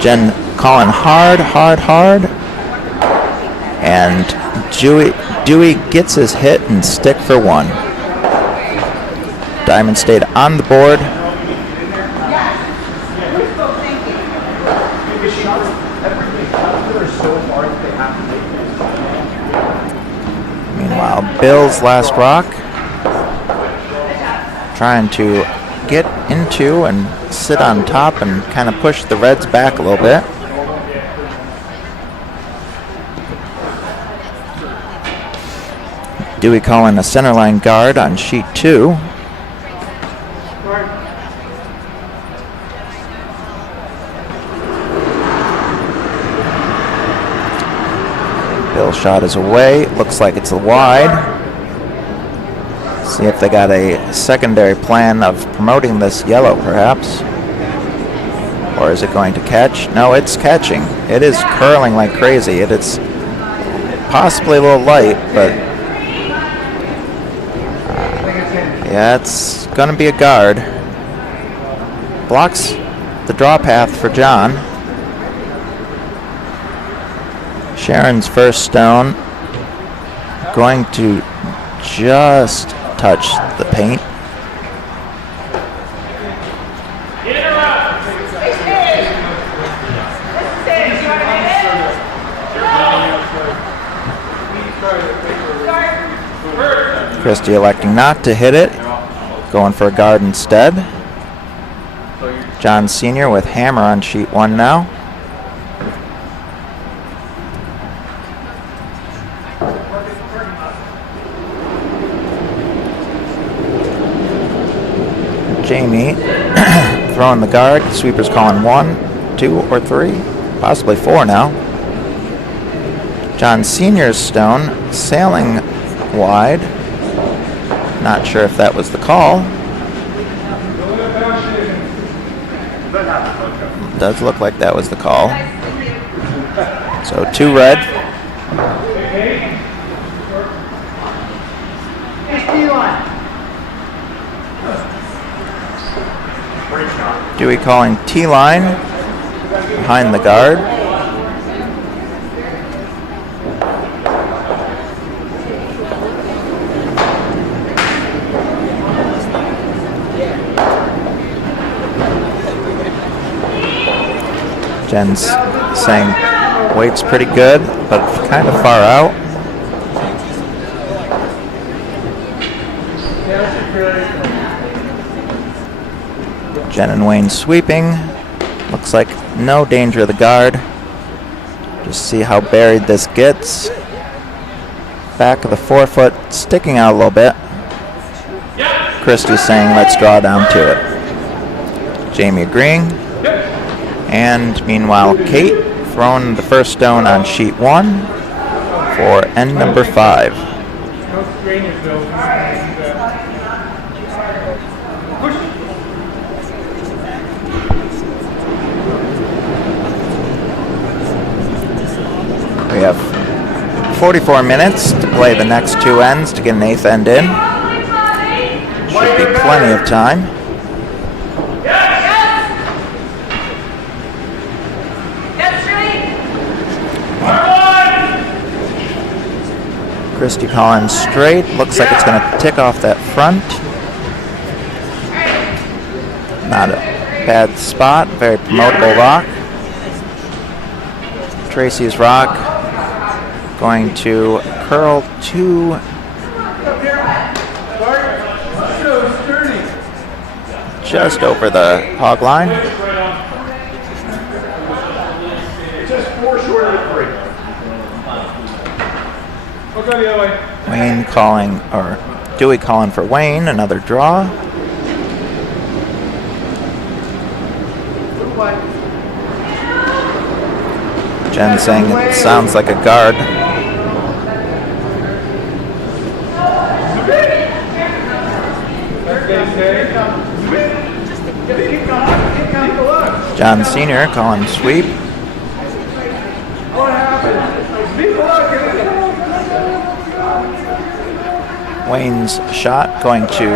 Jen calling hard, hard, hard. And Dewey gets his hit and stick for 1. Diamond stayed on the board. Meanwhile, Bill's last rock, trying to get into and sit on top and kind of push the Reds back a little bit. Dewey calling a center line guard on sheet 2. Bill's shot is away. Looks like it's a wide. See if they got a secondary plan of promoting this yellow, perhaps. Or is it going to catch? No, it's catching. It is curling like crazy. It is possibly a little light, but yeah, it's going to be a guard. Blocks the draw path for John. Sharon's first stone going to just touch the paint. Christie electing not to hit it, going for a guard instead. John Sr. with hammer on sheet 1 now. Jamie throwing the guard. Sweeper's calling 1, 2, or 3, possibly 4 now. John Sr.'s stone sailing wide. Not sure if that was the call. Does look like that was the call. So 2 red. Dewey calling T-line behind the guard. Jen's saying weight's pretty good, but kind of far out. Jen and Wayne sweeping. Looks like no danger of the guard. Just see how buried this gets. Back of the 4-foot sticking out a little bit. Christie's saying let's draw down to it. Jamie agreeing. And meanwhile, Kate throwing the first stone on sheet 1 for end number 5. We have 44 minutes to play the next 2 ends to get an 8th end in. Should be plenty of time. Christie calling straight. Looks like it's going to tick off that front. Not a bad spot. Very promotable rock. Tracy's rock going to curl to just over the hog line. Just 4 short of the 3. We'll go the other way. Wayne calling, or Dewey calling for Wayne, another draw. Jen saying it sounds like a guard. John Sr. calling sweep. Wayne's shot going to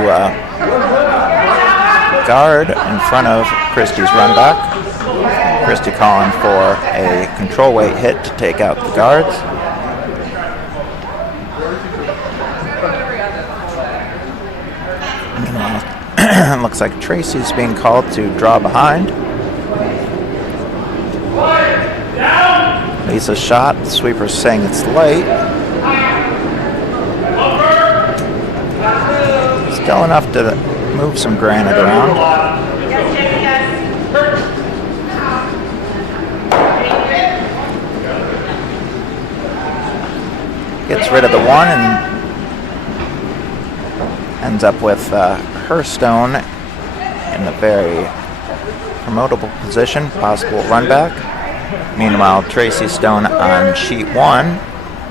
guard in front of Christie's run back. Christie calling for a control weight hit to take out the guards. Looks like Tracy's being called to draw behind. Lisa's shot. Sweeper's saying it's late. Still enough to move some granite around. Gets rid of the 1 and ends up with her stone in a very promotable position, possible run back. Meanwhile, Tracy Stone on sheet 1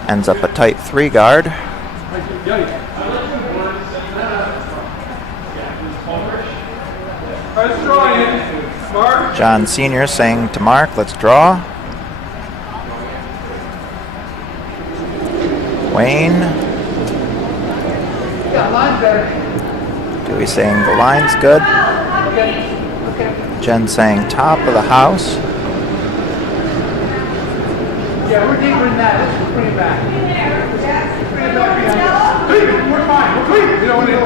ends up a tight 3 guard. Let's draw in. Mark. John Sr. saying to Mark, let's draw. Wayne. Yeah, line better. Dewey saying the line's good. Jen saying top of the house. Yeah, we're deeper than that. Let's bring it back. Bring it back behind. Clean it. We're fine. We're clean. We don't want to hit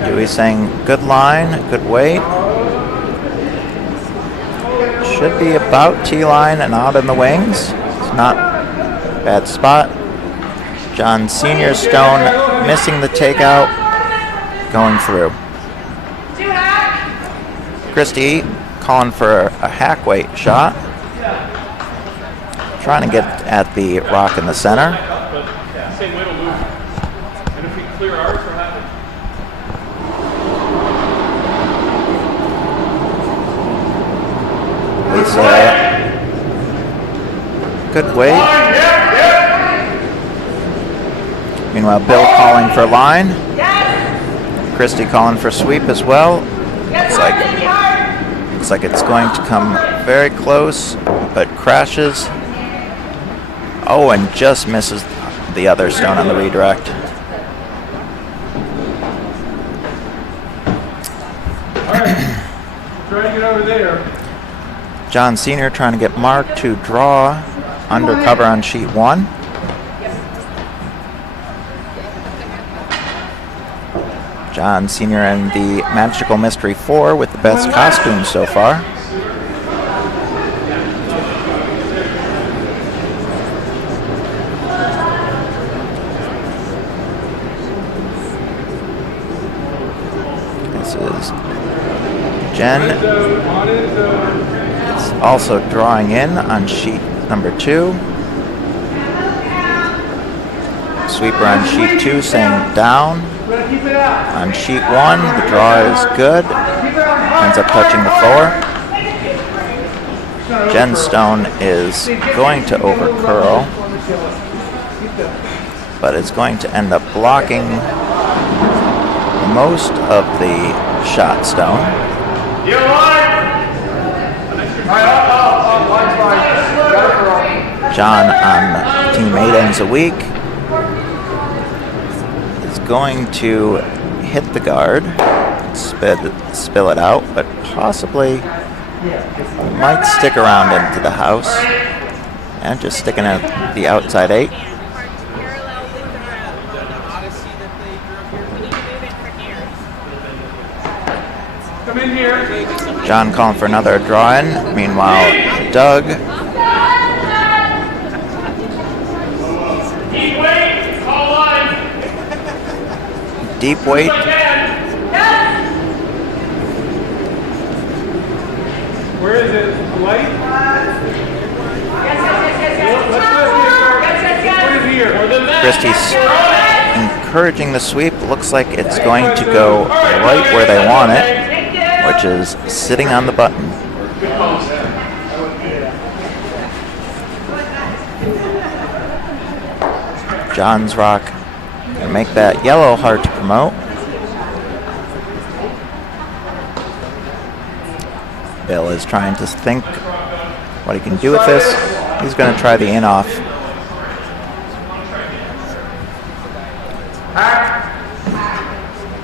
this. Dewey saying good line, good weight. Should be about T-line and out in the wings. It's not a bad spot. John Sr. Stone missing the takeout, going through. Christie calling for a hack weight shot. Trying to get at the rock in the center. Same way to move. And if we clear ours, we're happy. Good weight. Meanwhile, Bill calling for line. Christie calling for sweep as well. Looks like it's going to come very close, but crashes. Oh, and just misses the other stone on the redirect. Try to get over there. John Sr. trying to get Mark to draw undercover on sheet 1. John Sr. and the Magical Mystery 4 with the best costumes so far. This is Jen. It's also drawing in on sheet number 2. Sweeper on sheet 2 saying down. On sheet 1, the draw is good. Ends up touching the floor. Jen Stone is going to overcurl, but is going to end up blocking most of the shot stone. John on team 8 ends a week. Going to hit the guard, spill it out, but possibly might stick around into the house and just sticking at the outside 8. Come in here. John calling for another draw in. Meanwhile, Doug. Deep weight. Where is it? Light? Christie's encouraging the sweep. Looks like it's going to go right where they want it, which is sitting on the button. John's rock. Gonna make that yellow hard to promote. Bill is trying to think what he can do with this. He's going to try the in-off.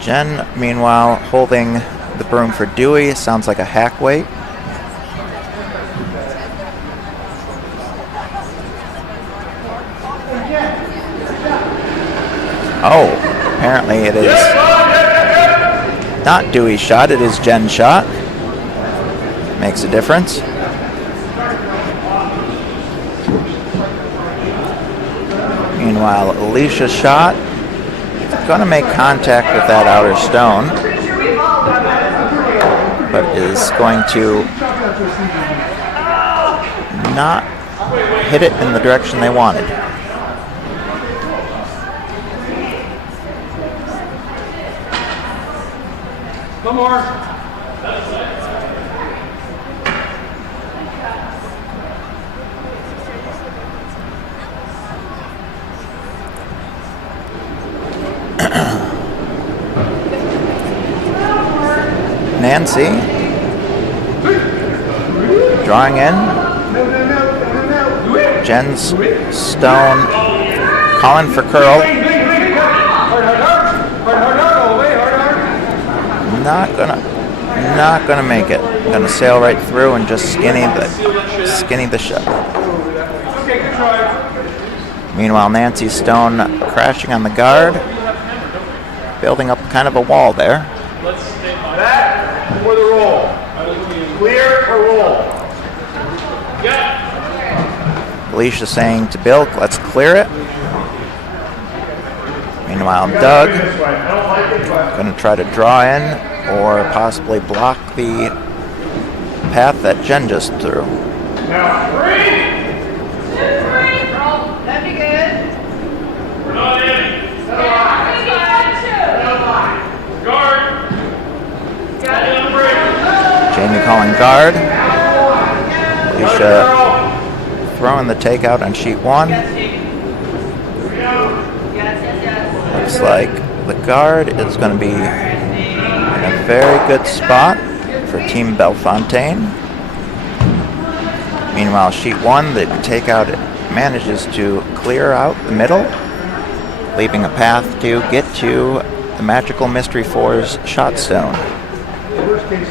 Jen, meanwhile, holding the broom for Dewey. Sounds like a hack weight. Oh, apparently it is not Dewey's shot, it is Jen's shot. Makes a difference. Meanwhile, Alicia's shot is going to make contact with that outer stone, but is going to not hit it in the direction they wanted. One more. Nancy drawing in. Jen Stone calling for curl. Not gonna make it. Gonna sail right through and just skinny the shot. Okay, good try. Meanwhile, Nancy Stone crashing on the guard, building up kind of a wall there. That for the roll. Clear or roll? Alicia saying to Bill, let's clear it. Meanwhile, Doug going to try to draw in or possibly block the path that Jen just threw. Now, 3. Roll. That'd be good. We're not in. Guard. Jamie calling guard. Alicia throwing the takeout on sheet 1. Looks like the guard is going to be in a very good spot for Team Bellefontaine. Meanwhile, sheet 1, the takeout manages to clear out the middle, leaving a path to get to the Magical Mystery 4's shot zone. Worst case,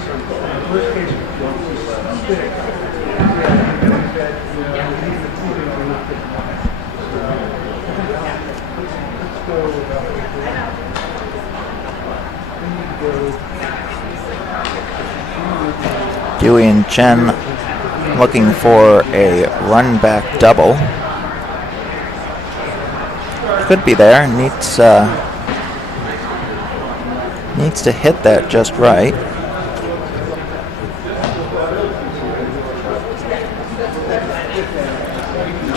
stick. Dewey and Chen looking for a run back double. Could be there. Needs to hit that just right.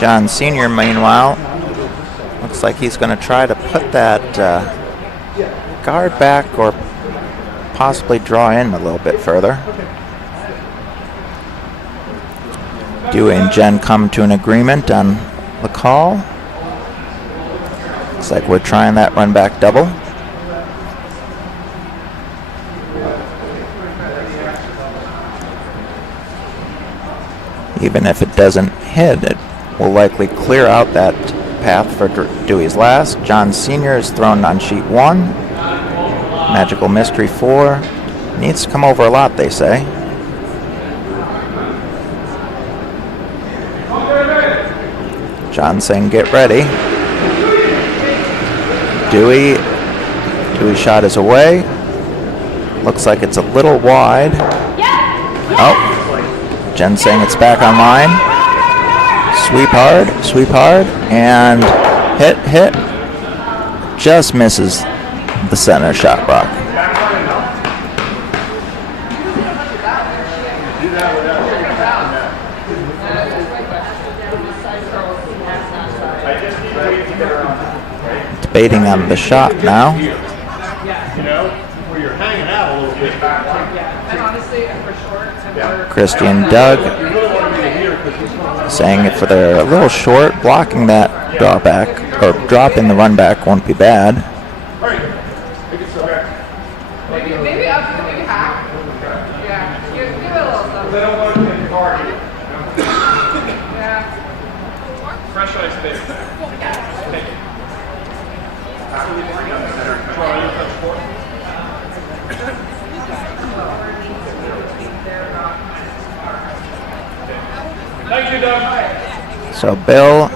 John Sr., meanwhile, looks like he's going to try to put that guard back or possibly draw in a little bit further. Dewey and Jen come to an agreement on the call. Looks like we're trying that run back double. Even if it doesn't hit, it will likely clear out that path for Dewey's last. John Sr. is thrown on sheet 1. Magical Mystery 4 needs to come over a lot, they say. John saying get ready. Dewey shot is away. Looks like it's a little wide. Oh, Jen saying it's back online. Sweep hard, and hit. Just misses the center shot block. Debating on the shot now. You know, where you're hanging out a little bit. And honestly, for short, Christy and Doug saying if they're a little short, blocking that drawback or dropping the run back won't be bad. maybe up to maybe half. Yeah, give it a little something. They don't want to get the card. Yeah. Fresh ice, baby. Thank you. Thank you, Doug. So Bill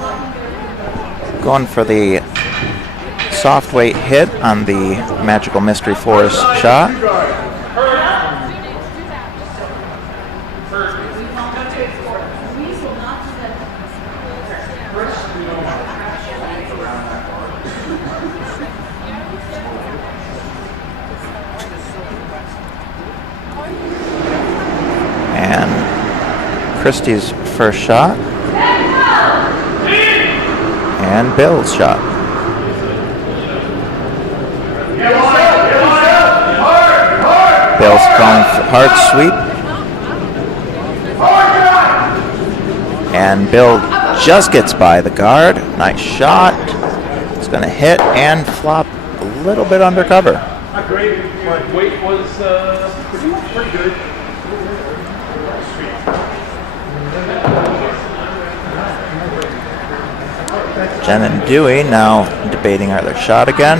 going for the soft weight hit on the Magical Mystery Force shot. And Christie's first shot. And Bill's shot. Bill's going for hard sweep. And Bill just gets by the guard. Nice shot. It's going to hit and flop a little bit under cover. Not great, but weight was pretty good. Jen and Dewey now debating their shot again.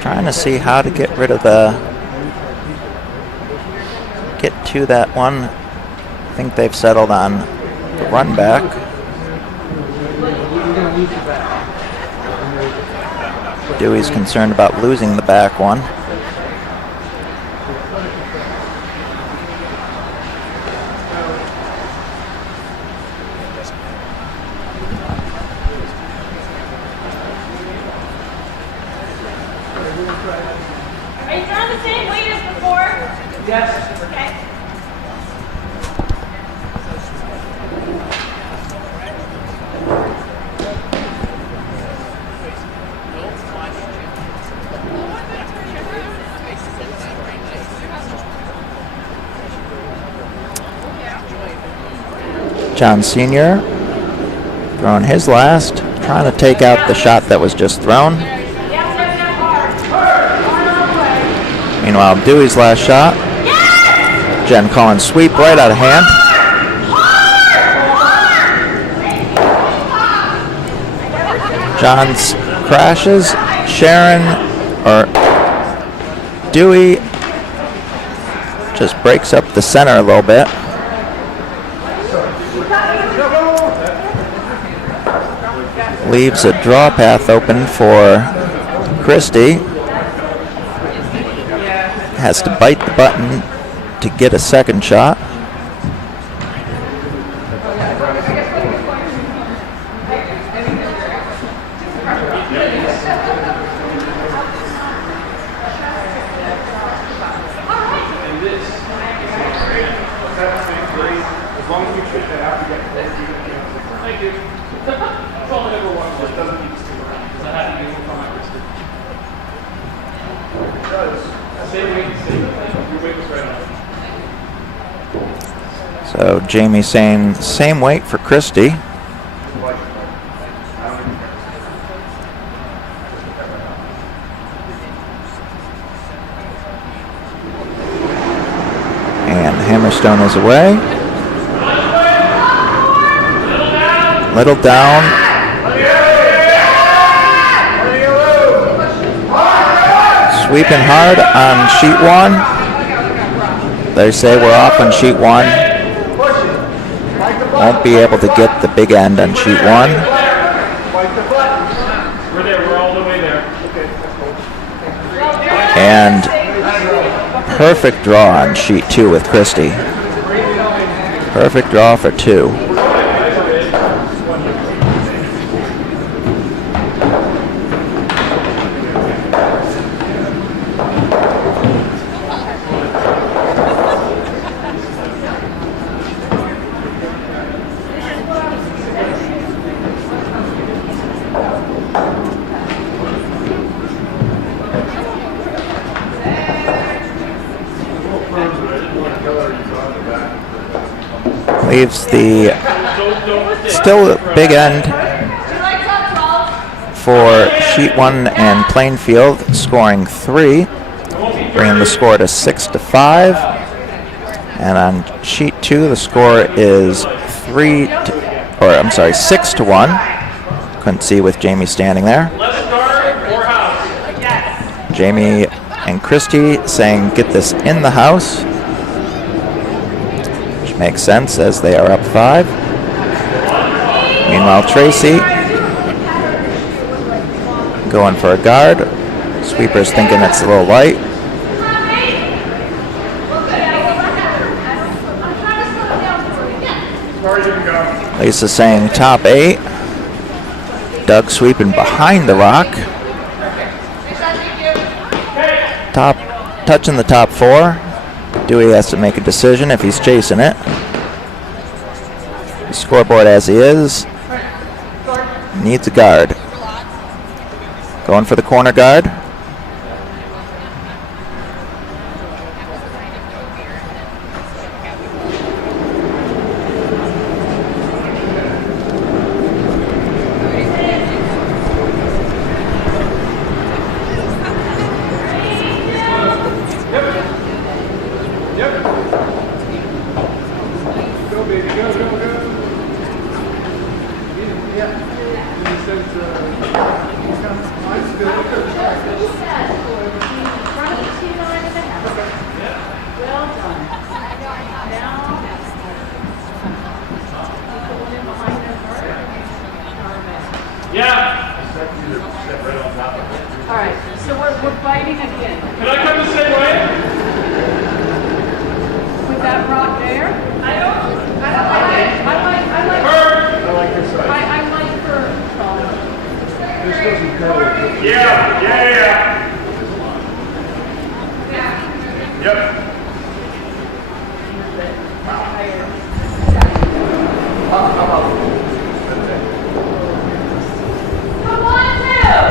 Trying to see how to get rid of get to that one. I think they've settled on the run back. Dewey's concerned about losing the back one. Are you throwing the same weight as before? Yes. Okay. John Sr. throwing his last, trying to take out the shot that was just thrown. Meanwhile, Dewey's last shot. Jen calling sweep right out of hand. John's crashes. Sharon, or Dewey, just breaks up the center a little bit. Leaves a draw path open for Christie. Has to bite the button to get a second shot. Thank you. That's all I ever wanted. It doesn't need to stick around. I had to do it for my wrist. It does. Same weight, same. Your weight was right on. So Jamie saying same weight for Christie. And Hammerstone is away. Little down. Sweeping hard on sheet one. They say we're off on sheet one. Won't be able to get the big end on sheet one. We're there. We're all the way there. And perfect draw on sheet two with Christie. Perfect draw for two. Leaves the still big end for sheet one and Plainfield, scoring 3, bringing the score to 6-5. And on sheet two, the score is 6-1. Couldn't see with Jamie standing there. Jamie and Christie saying, "Get this in the house." Makes sense as they are up 5. Meanwhile, Tracy going for a guard. Sweeper's thinking it's a little light. Lisa saying top 8. Doug sweeping behind the rock. Touching the top 4. Dewey has to make a decision if he's chasing it. The scoreboard as he is. Needs a guard. Going for the corner guard. Yeah. All right, so we're fighting again. Can I come the same way? With that rock there? I like Bird. I like this side. I like her. This doesn't go. Yeah. Yep. Come on, now.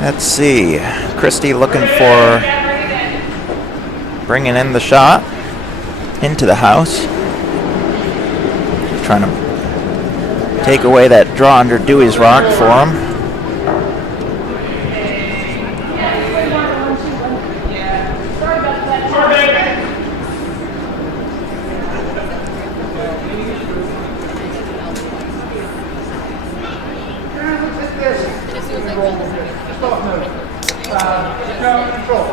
Let's see. Christie looking for bringing in the shot into the house. Trying to take away that draw under Dewey's rock for him. Sorry about that. Control.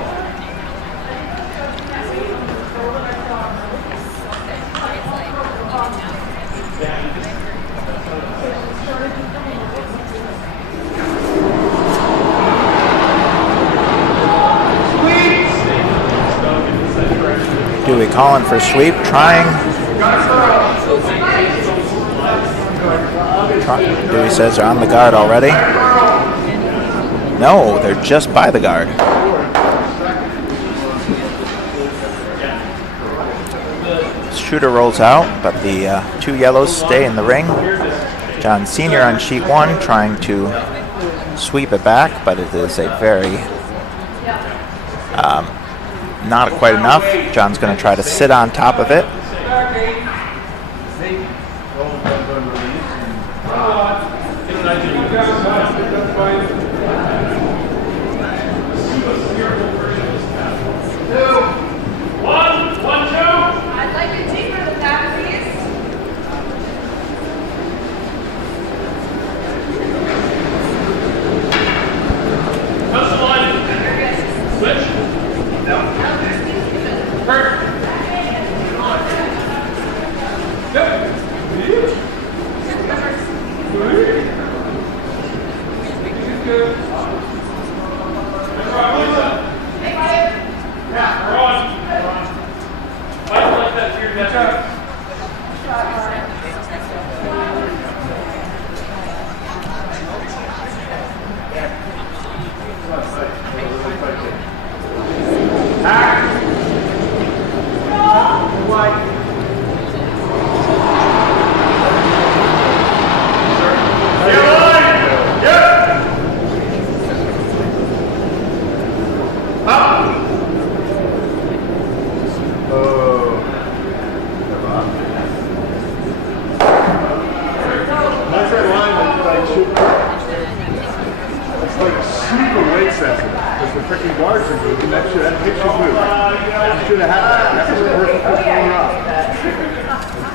Dewey calling for sweep, trying. Dewey says they're on the guard already. No, they're just by the guard. Shooter rolls out, but the two yellows stay in the ring. John Sr. on sheet one trying to sweep it back, but it is a very not quite enough. John's going to try to sit on top of it. I'd like it deeper than that, please. How's the line? Switch. No. Hurt.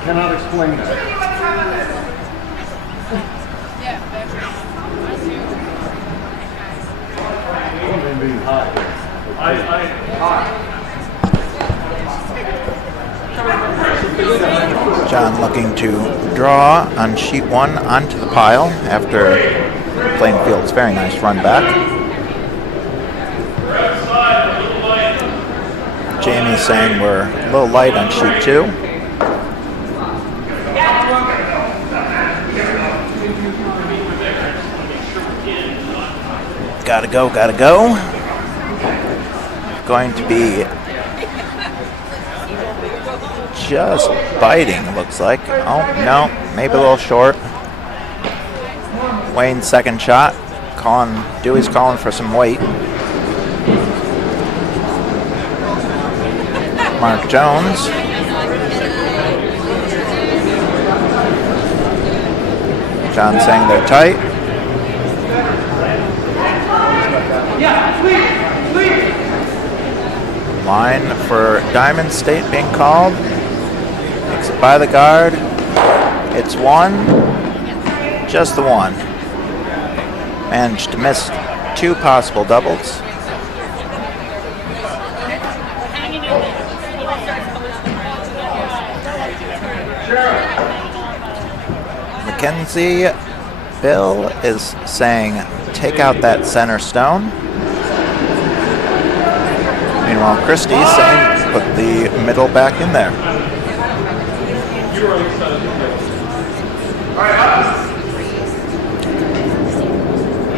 Cannot explain that. Being high. John looking to draw on sheet one onto the pile after playing Field's very nice run back. Jamie saying we're a little light on sheet two. Gotta go. Going to be just biting, looks like. Oh, no, maybe a little short. Wayne's second shot. Dewey's calling for some weight. Mark Jones. John saying they're tight. Line for Diamond State being called. Makes it by the guard. It's one. Just the one. Managed to miss two possible doubles. MacKenzie, Bill is saying, take out that center stone. Meanwhile, Christie's saying, put the middle back in there.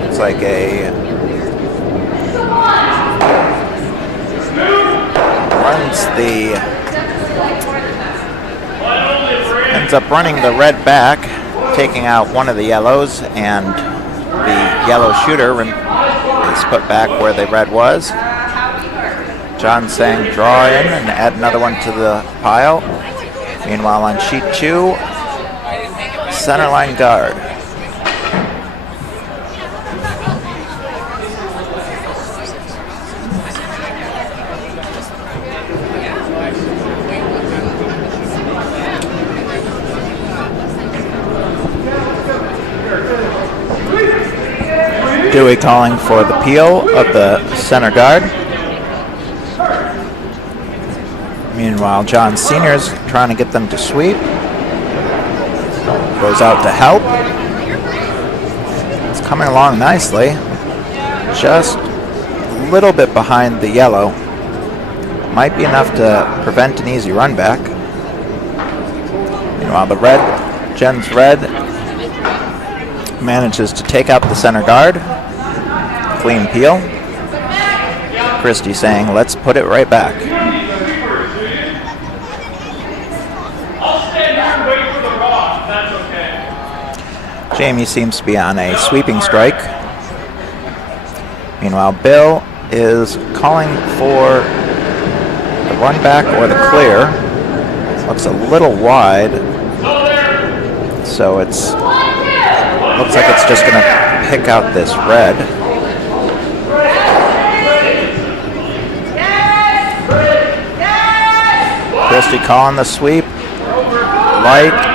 It's like ends up running the red back, taking out one of the yellows, and the yellow shooter is put back where the red was. John saying draw in and add another one to the pile. Meanwhile, on sheet 2, center line guard. Dewey calling for the peel of the center guard. Meanwhile, John Sr.'s trying to get them to sweep. Goes out to help. It's coming along nicely. Just a little bit behind the yellow. Might be enough to prevent an easy run back. Meanwhile, the red, Jen's red, manages to take out the center guard. Clean peel. Christie saying, let's put it right back. Jamie seems to be on a sweeping strike. Meanwhile, Bill is calling for the run back or the clear. Looks a little wide, so looks like it's just going to pick out this red. Christie calling the sweep. Light.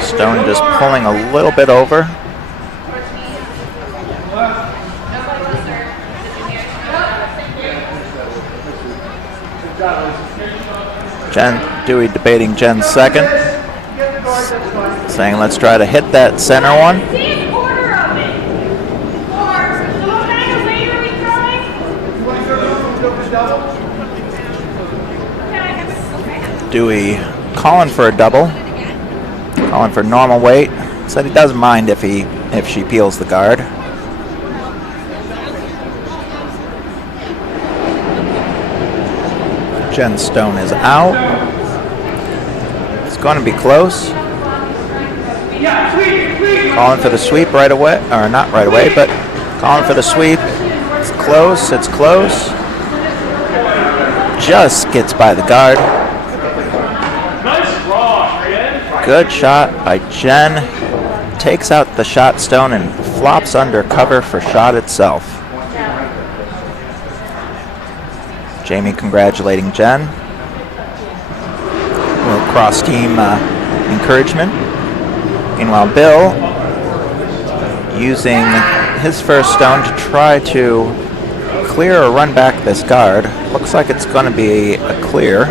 Stone just pulling a little bit over. Dewey debating Jen's second. Saying let's try to hit that center one. Dewey calling for a double. Calling for normal weight. Said he doesn't mind if she peels the guard. Jen Stone is out. It's going to be close. Calling for the sweep right away, or not right away, but calling for the sweep. It's close. It's close. Just gets by the guard. Good shot by Jen. Takes out the shot stone and flops under cover for shot itself. Jamie congratulating Jen. A little cross-team encouragement. Meanwhile, Bill using his first stone to try to clear or run back this guard. Looks like it's going to be a clear.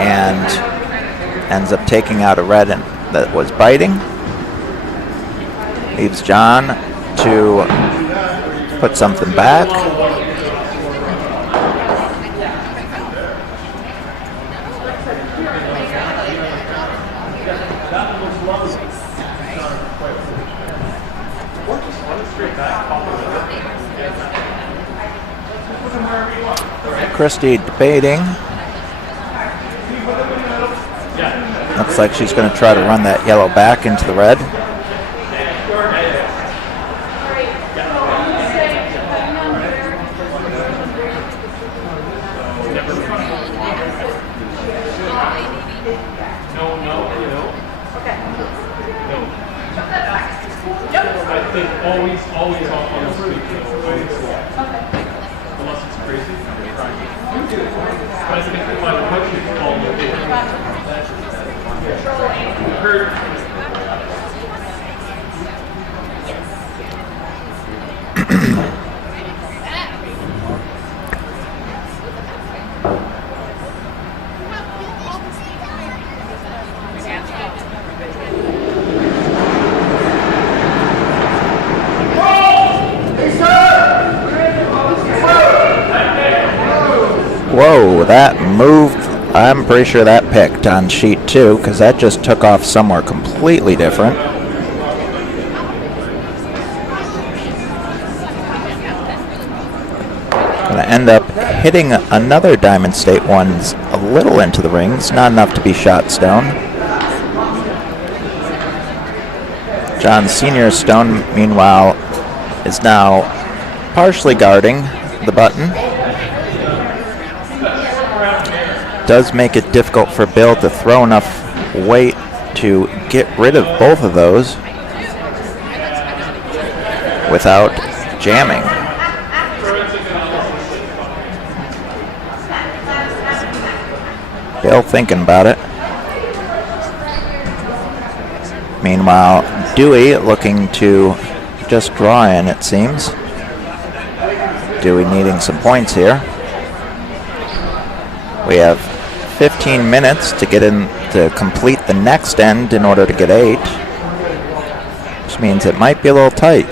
And ends up taking out a red that was biting. Leaves John to put something back. Christy debating. Looks like she's going to try to run that yellow back into the red. Always on the street. Unless it's crazy. But I think if I touch it, all the way. Whoa, that moved. I'm pretty sure that picked on sheet 2 because that just took off somewhere completely different. Gonna end up hitting another Diamond State one's a little into the rings, not enough to be shot stone. John Senior's stone, meanwhile, is now partially guarding the button. Does make it difficult for Bill to throw enough weight to get rid of both of those without jamming. Bill thinking about it. Meanwhile, Dewey looking to just draw in, it seems. Dewey needing some points here. We have 15 minutes to get in to complete the next end in order to get 8, which means it might be a little tight.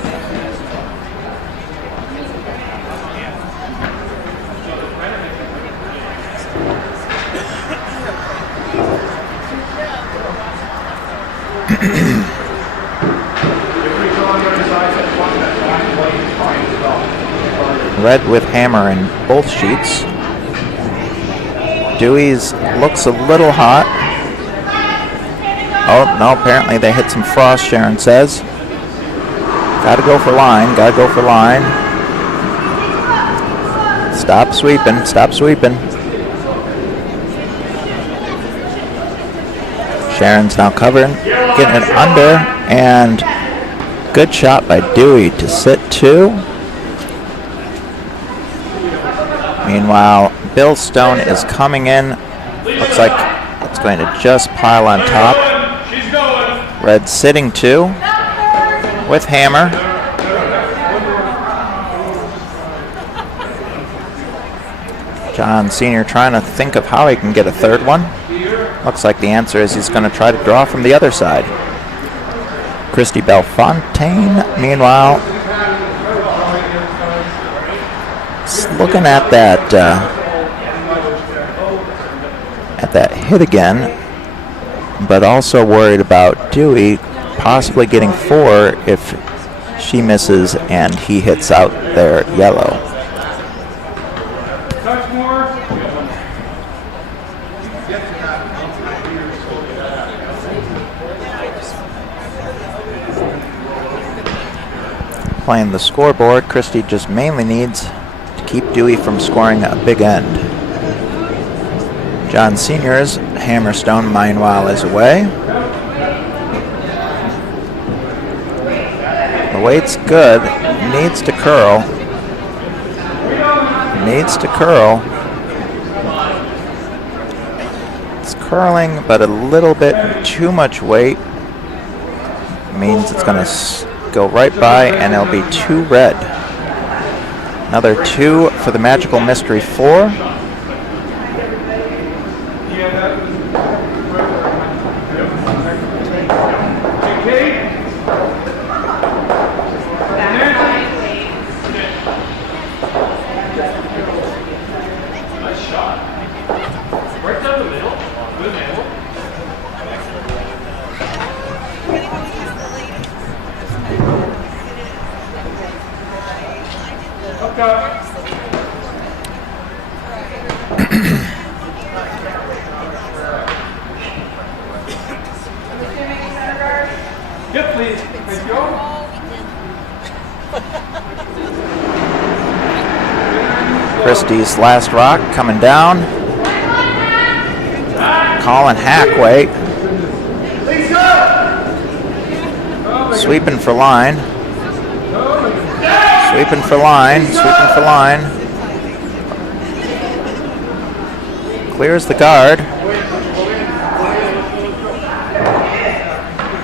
Red with hammer in both sheets. Dewey's looks a little hot. Oh, no, apparently they hit some frost, Sharon says. Gotta go for line, gotta go for line. Stop sweeping, stop sweeping. Sharon's now covering, getting it under, and good shot by Dewey to sit 2. Meanwhile, Bill Stone is coming in. Looks like it's going to just pile on top. Red sitting 2 with hammer. John Senior trying to think of how he can get a third one. Looks like the answer is he's going to try to draw from the other side. Christy Bellefontaine, meanwhile, looking at that hit again, but also worried about Dewey possibly getting 4 if she misses and he hits out there yellow. Playing the scoreboard, Christy just mainly needs to keep Dewey from scoring a big end. John Senior's Hammerstone, meanwhile, is away. The weight's good. Needs to curl. Needs to curl. It's curling, but a little bit too much weight means it's going to go right by, and it'll be 2 red. Another 2 for the Magical Mystery 4. Hook up. Yep, please. Thank you. Christie's last rock coming down. Colin Hackway sweeping for line. Sweeping for line. Sweeping for line. Clears the guard.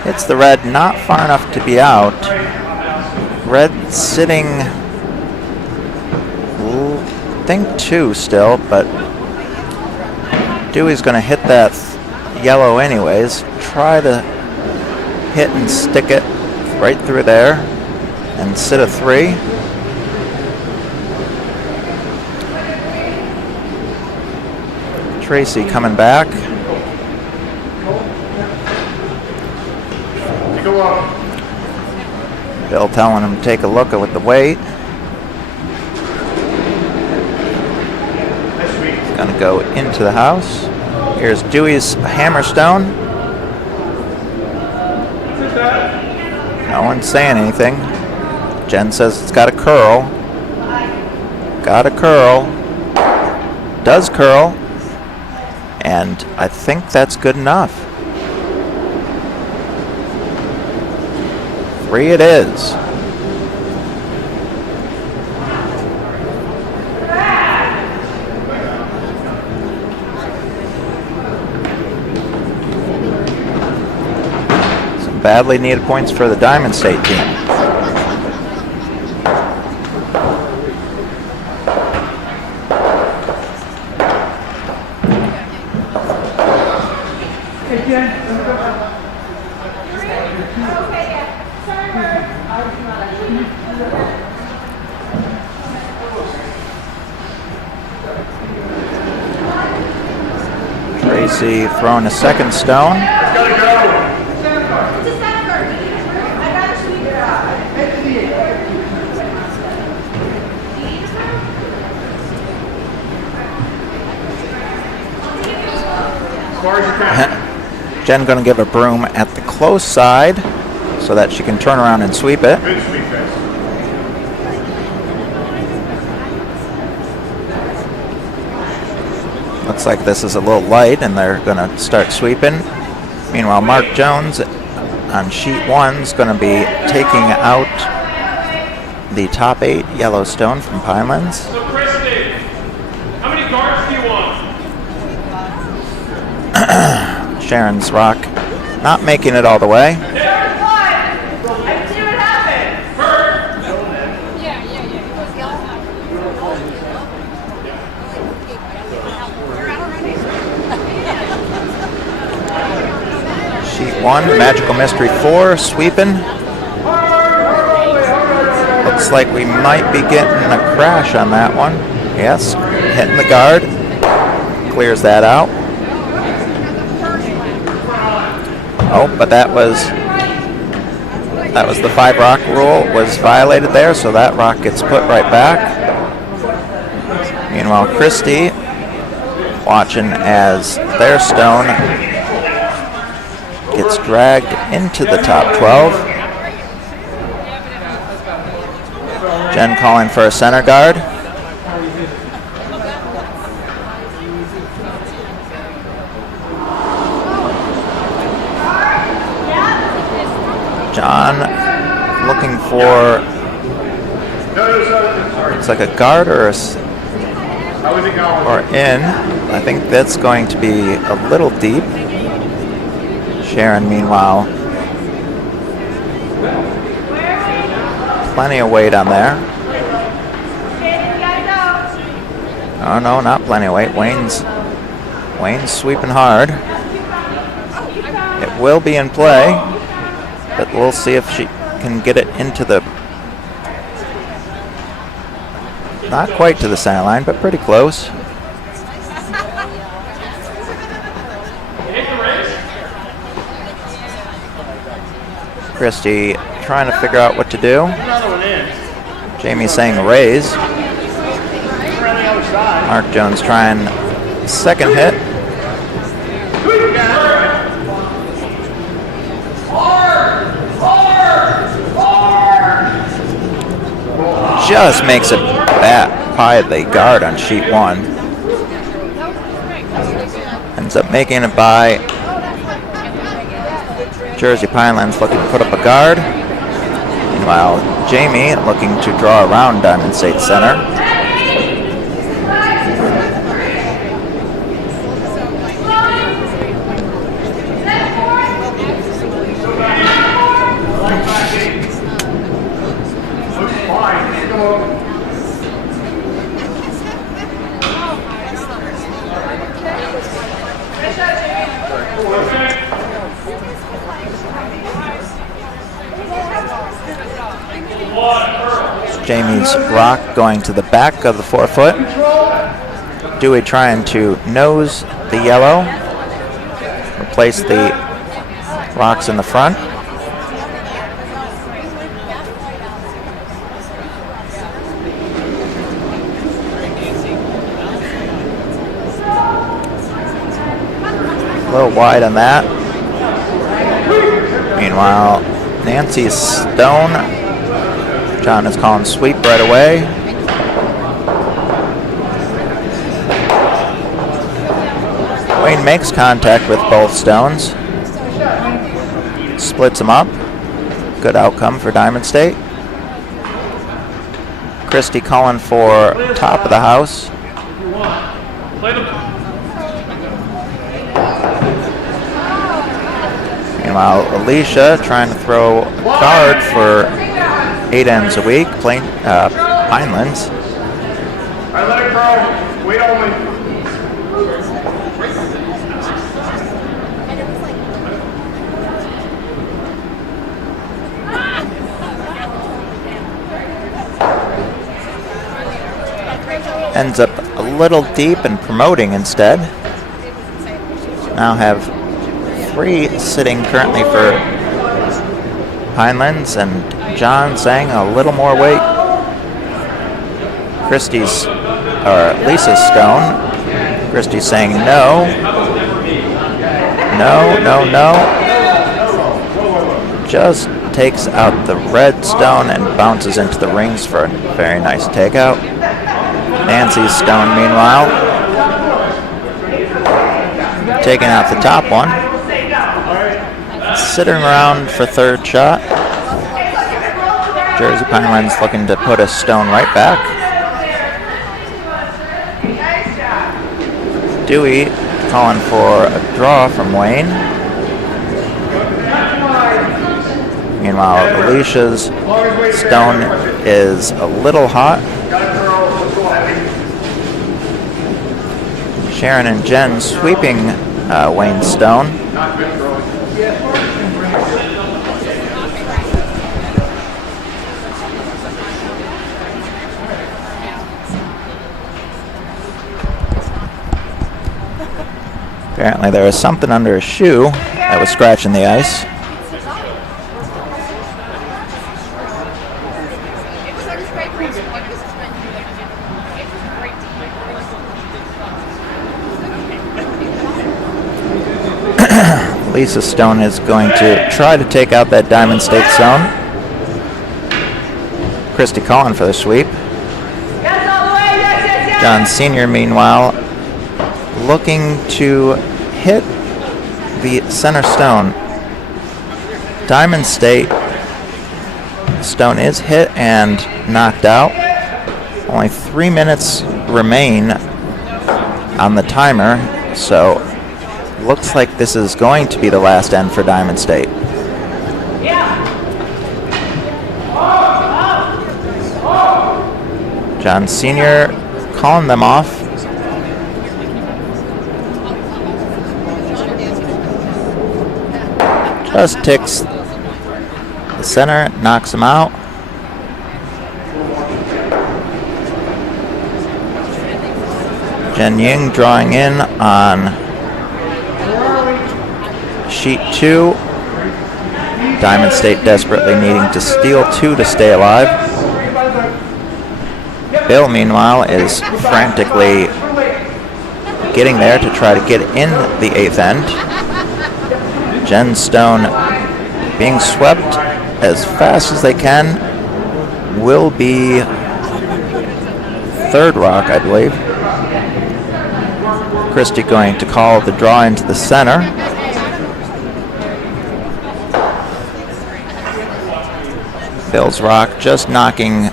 Hits the red, not far enough to be out. Red sitting, I think 2 still, but Dewey's going to hit that yellow anyways. Try to hit and stick it right through there and sit a 3. Tracy coming back. Bill telling him to take a look at the weight. He's going to go into the house. Here's Dewey's hammerstone. No one's saying anything. Jen says it's got a curl. Got a curl. Does curl. And I think that's good enough. 3 it is. Some badly needed points for the Diamond State team. Tracy throwing a second stone. Jen going to give a broom at the close side so that she can turn around and sweep it. Looks like this is a little light and they're going to start sweeping. Meanwhile, Mark Jones on sheet 1 is going to be taking out the top 8 Yellowstone from Pinelands. So, Christy, how many guards do you want? Sharon's rock not making it all the way. Sheet 1, Magical Mystery 4, sweeping. Looks like we might be getting a crash on that one. Yes, hitting the guard. Clears that out. Oh, but that was the 5 rock rule was violated there, so that rock gets put right back. Meanwhile, Christie watching as their stone gets dragged into the top 12. Jen calling for a center guard. John looking for, looks like a guard or in. I think that's going to be a little deep. Sharon, meanwhile, plenty of weight on there. Oh no, not plenty of weight. Wayne's sweeping hard. It will be in play, but we'll see if she can get it into the, not quite to the center line, but pretty close. Christie trying to figure out what to do. Jamie saying raise. Mark Jones trying second hit. Just makes a bat by the guard on sheet 1. Ends up making it by Jersey Pinelands, looking to put up a guard. Meanwhile, Jamie looking to draw around Diamond State Center. Jamie's rock going to the back of the 4-foot. Dewey trying to nose the yellow. Replace the rocks in the front. A little wide on that. Meanwhile, Nancy Stone. John is calling sweep right away. Wayne makes contact with both stones. Splits them up. Good outcome for Diamond State. Christie calling for top of the house. Meanwhile, Alicia trying to throw a guard for 8 ends a week, playing Pinelands. I let it go. Wait only. Ends up a little deep and promoting instead. Now have 3 sitting currently for Pinelands, and John saying a little more weight. Christie's, or Lisa Stone. Christie's saying no. No, no, no. Just takes out the red stone and bounces into the rings for a very nice takeout. Nancy Stone, meanwhile, taking out the top one. Sitting around for third shot. Jersey Pinelands looking to put a stone right back. Dewey calling for a draw from Wayne. Meanwhile, Alicia's stone is a little hot. Sharon and Jen sweeping Wayne's stone. Apparently there was something under his shoe that was scratching the ice. Lisa Stone is going to try to take out that Diamond State zone. Christie calling for the sweep. John Sr., meanwhile, looking to hit the center stone. Diamond State stone is hit and knocked out. Only 3 minutes remain on the timer, so looks like this is going to be the last end for Diamond State. John Sr. calling them off. Just ticks the center, knocks him out. Jen Ying drawing in on sheet 2. Diamond State desperately needing to steal 2 to stay alive. Bill, meanwhile, is frantically getting there to try to get in the 8th end. Jen Stone being swept as fast as they can. Will be 3rd rock, I believe. Christie going to call the draw into the center. Bill's rock just knocking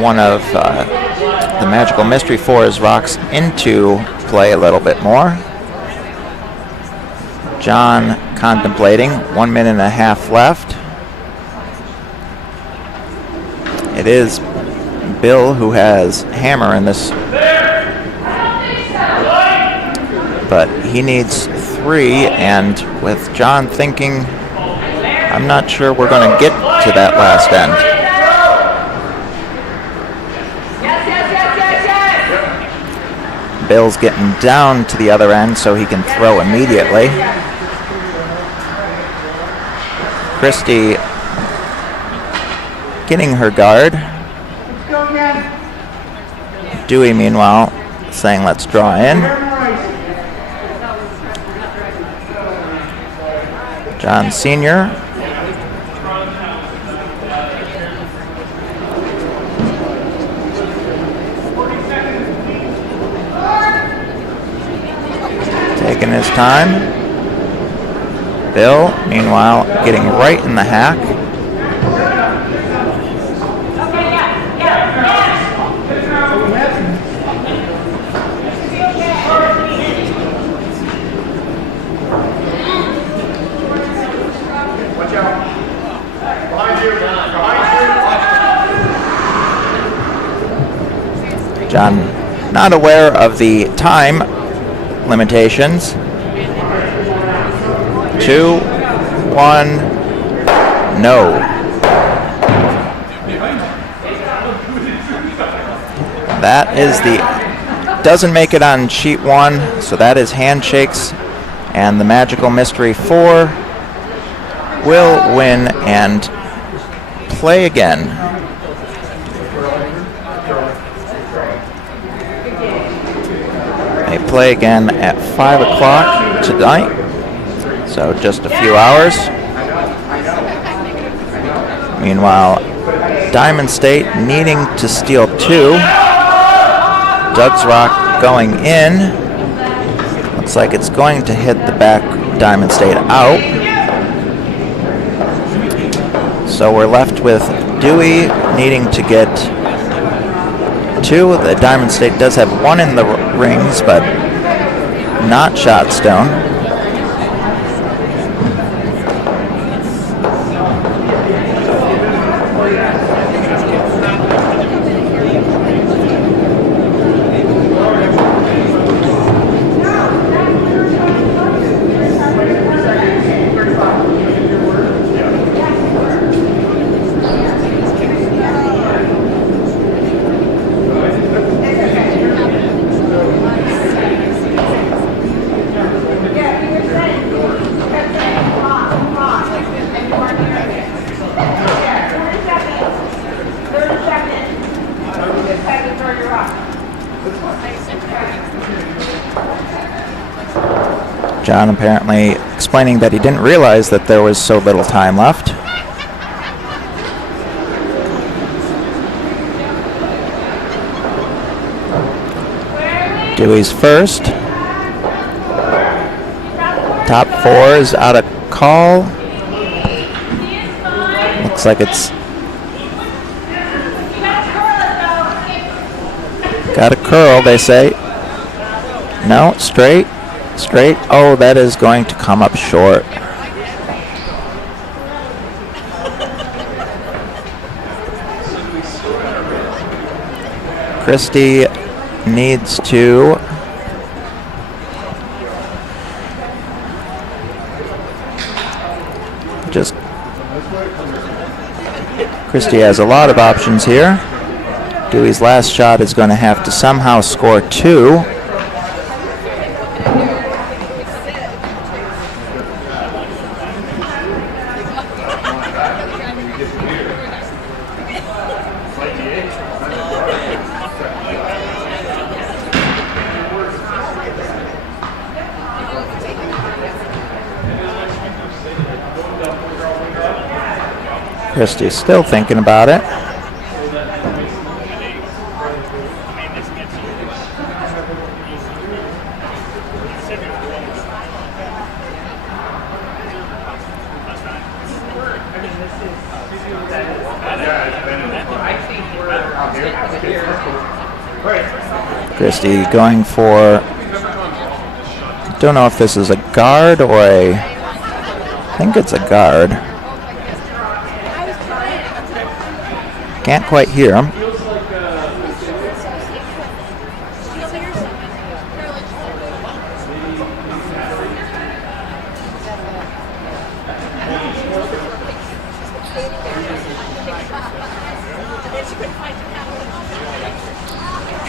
one of the Magical Mystery 4's rocks into play a little bit more. John contemplating, 1 minute and a half left. It is Bill who has hammer in this, but he needs 3, and with John thinking, I'm not sure we're going to get to that last end. Bill's getting down to the other end so he can throw immediately. Christie getting her guard. Dewey, meanwhile, saying let's draw in. John Sr. taking his time. Bill, meanwhile, getting right in the hack. John, not aware of the time limitations. 2, 1, no. That is doesn't make it on sheet 1, so that is handshakes, and the Magical Mystery 4 will win and play again. They play again at 5 o'clock tonight, so just a few hours. Meanwhile, Diamond State needing to steal 2. Doug's Rock going in. Looks like it's going to hit the back Diamond State out. So we're left with Dewey needing to get 2. The Diamond State does have 1 in the rings, but not shot stone. John apparently explaining that he didn't realize that there was so little time left. Dewey's first. Top 4 is out of call. Looks like it's got a curl, they say. No, straight. Straight. Oh, that is going to come up short. Christie needs to just... Christie has a lot of options here. Dewey's last shot is going to have to somehow score 2. Christie's still thinking about it. Christie going for, don't know if this is a guard or I think it's a guard. Can't quite hear him.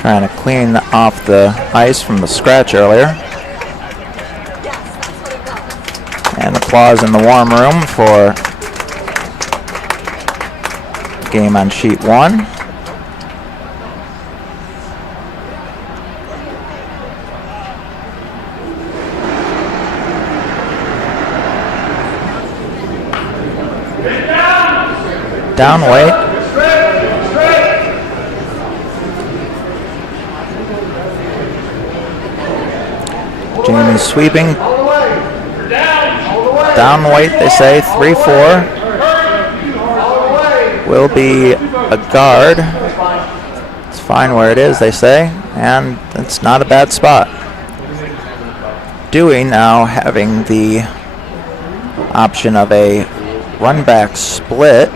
Trying to clean off the ice from the scratch earlier. And applause in the warm room for game on sheet 1. Down weight. Jamie sweeping. Down weight, they say, 3-4. Will be a guard. It's fine where it is, they say, and it's not a bad spot. Dewey now having the option of a run-back split.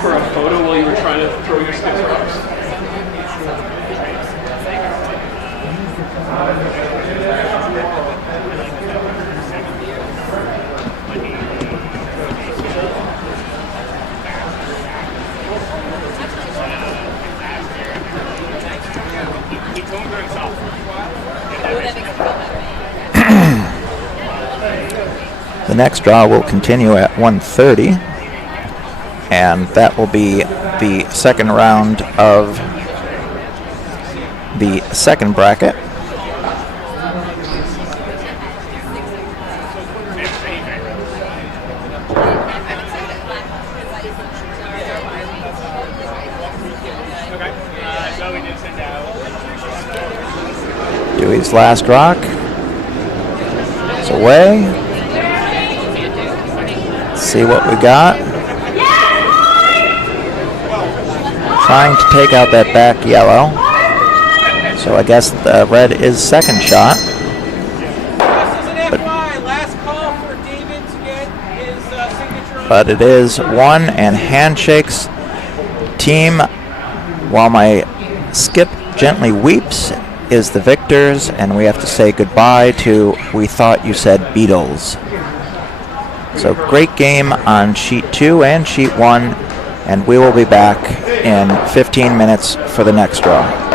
For a photo while you were trying to throw your sticks rocks. The next draw will continue at 1:30, and that will be the second round of the second bracket. Dewey's last rock. It's away. Let's see what we got. Trying to take out that back yellow. So I guess the red is second shot. But it is one and handshakes. Team, while my skip gently weeps, is the victors, and we have to say goodbye to We Thought You Said Beatles. So great game on sheet 2 and sheet 1, and we will be back in 15 minutes for the next draw.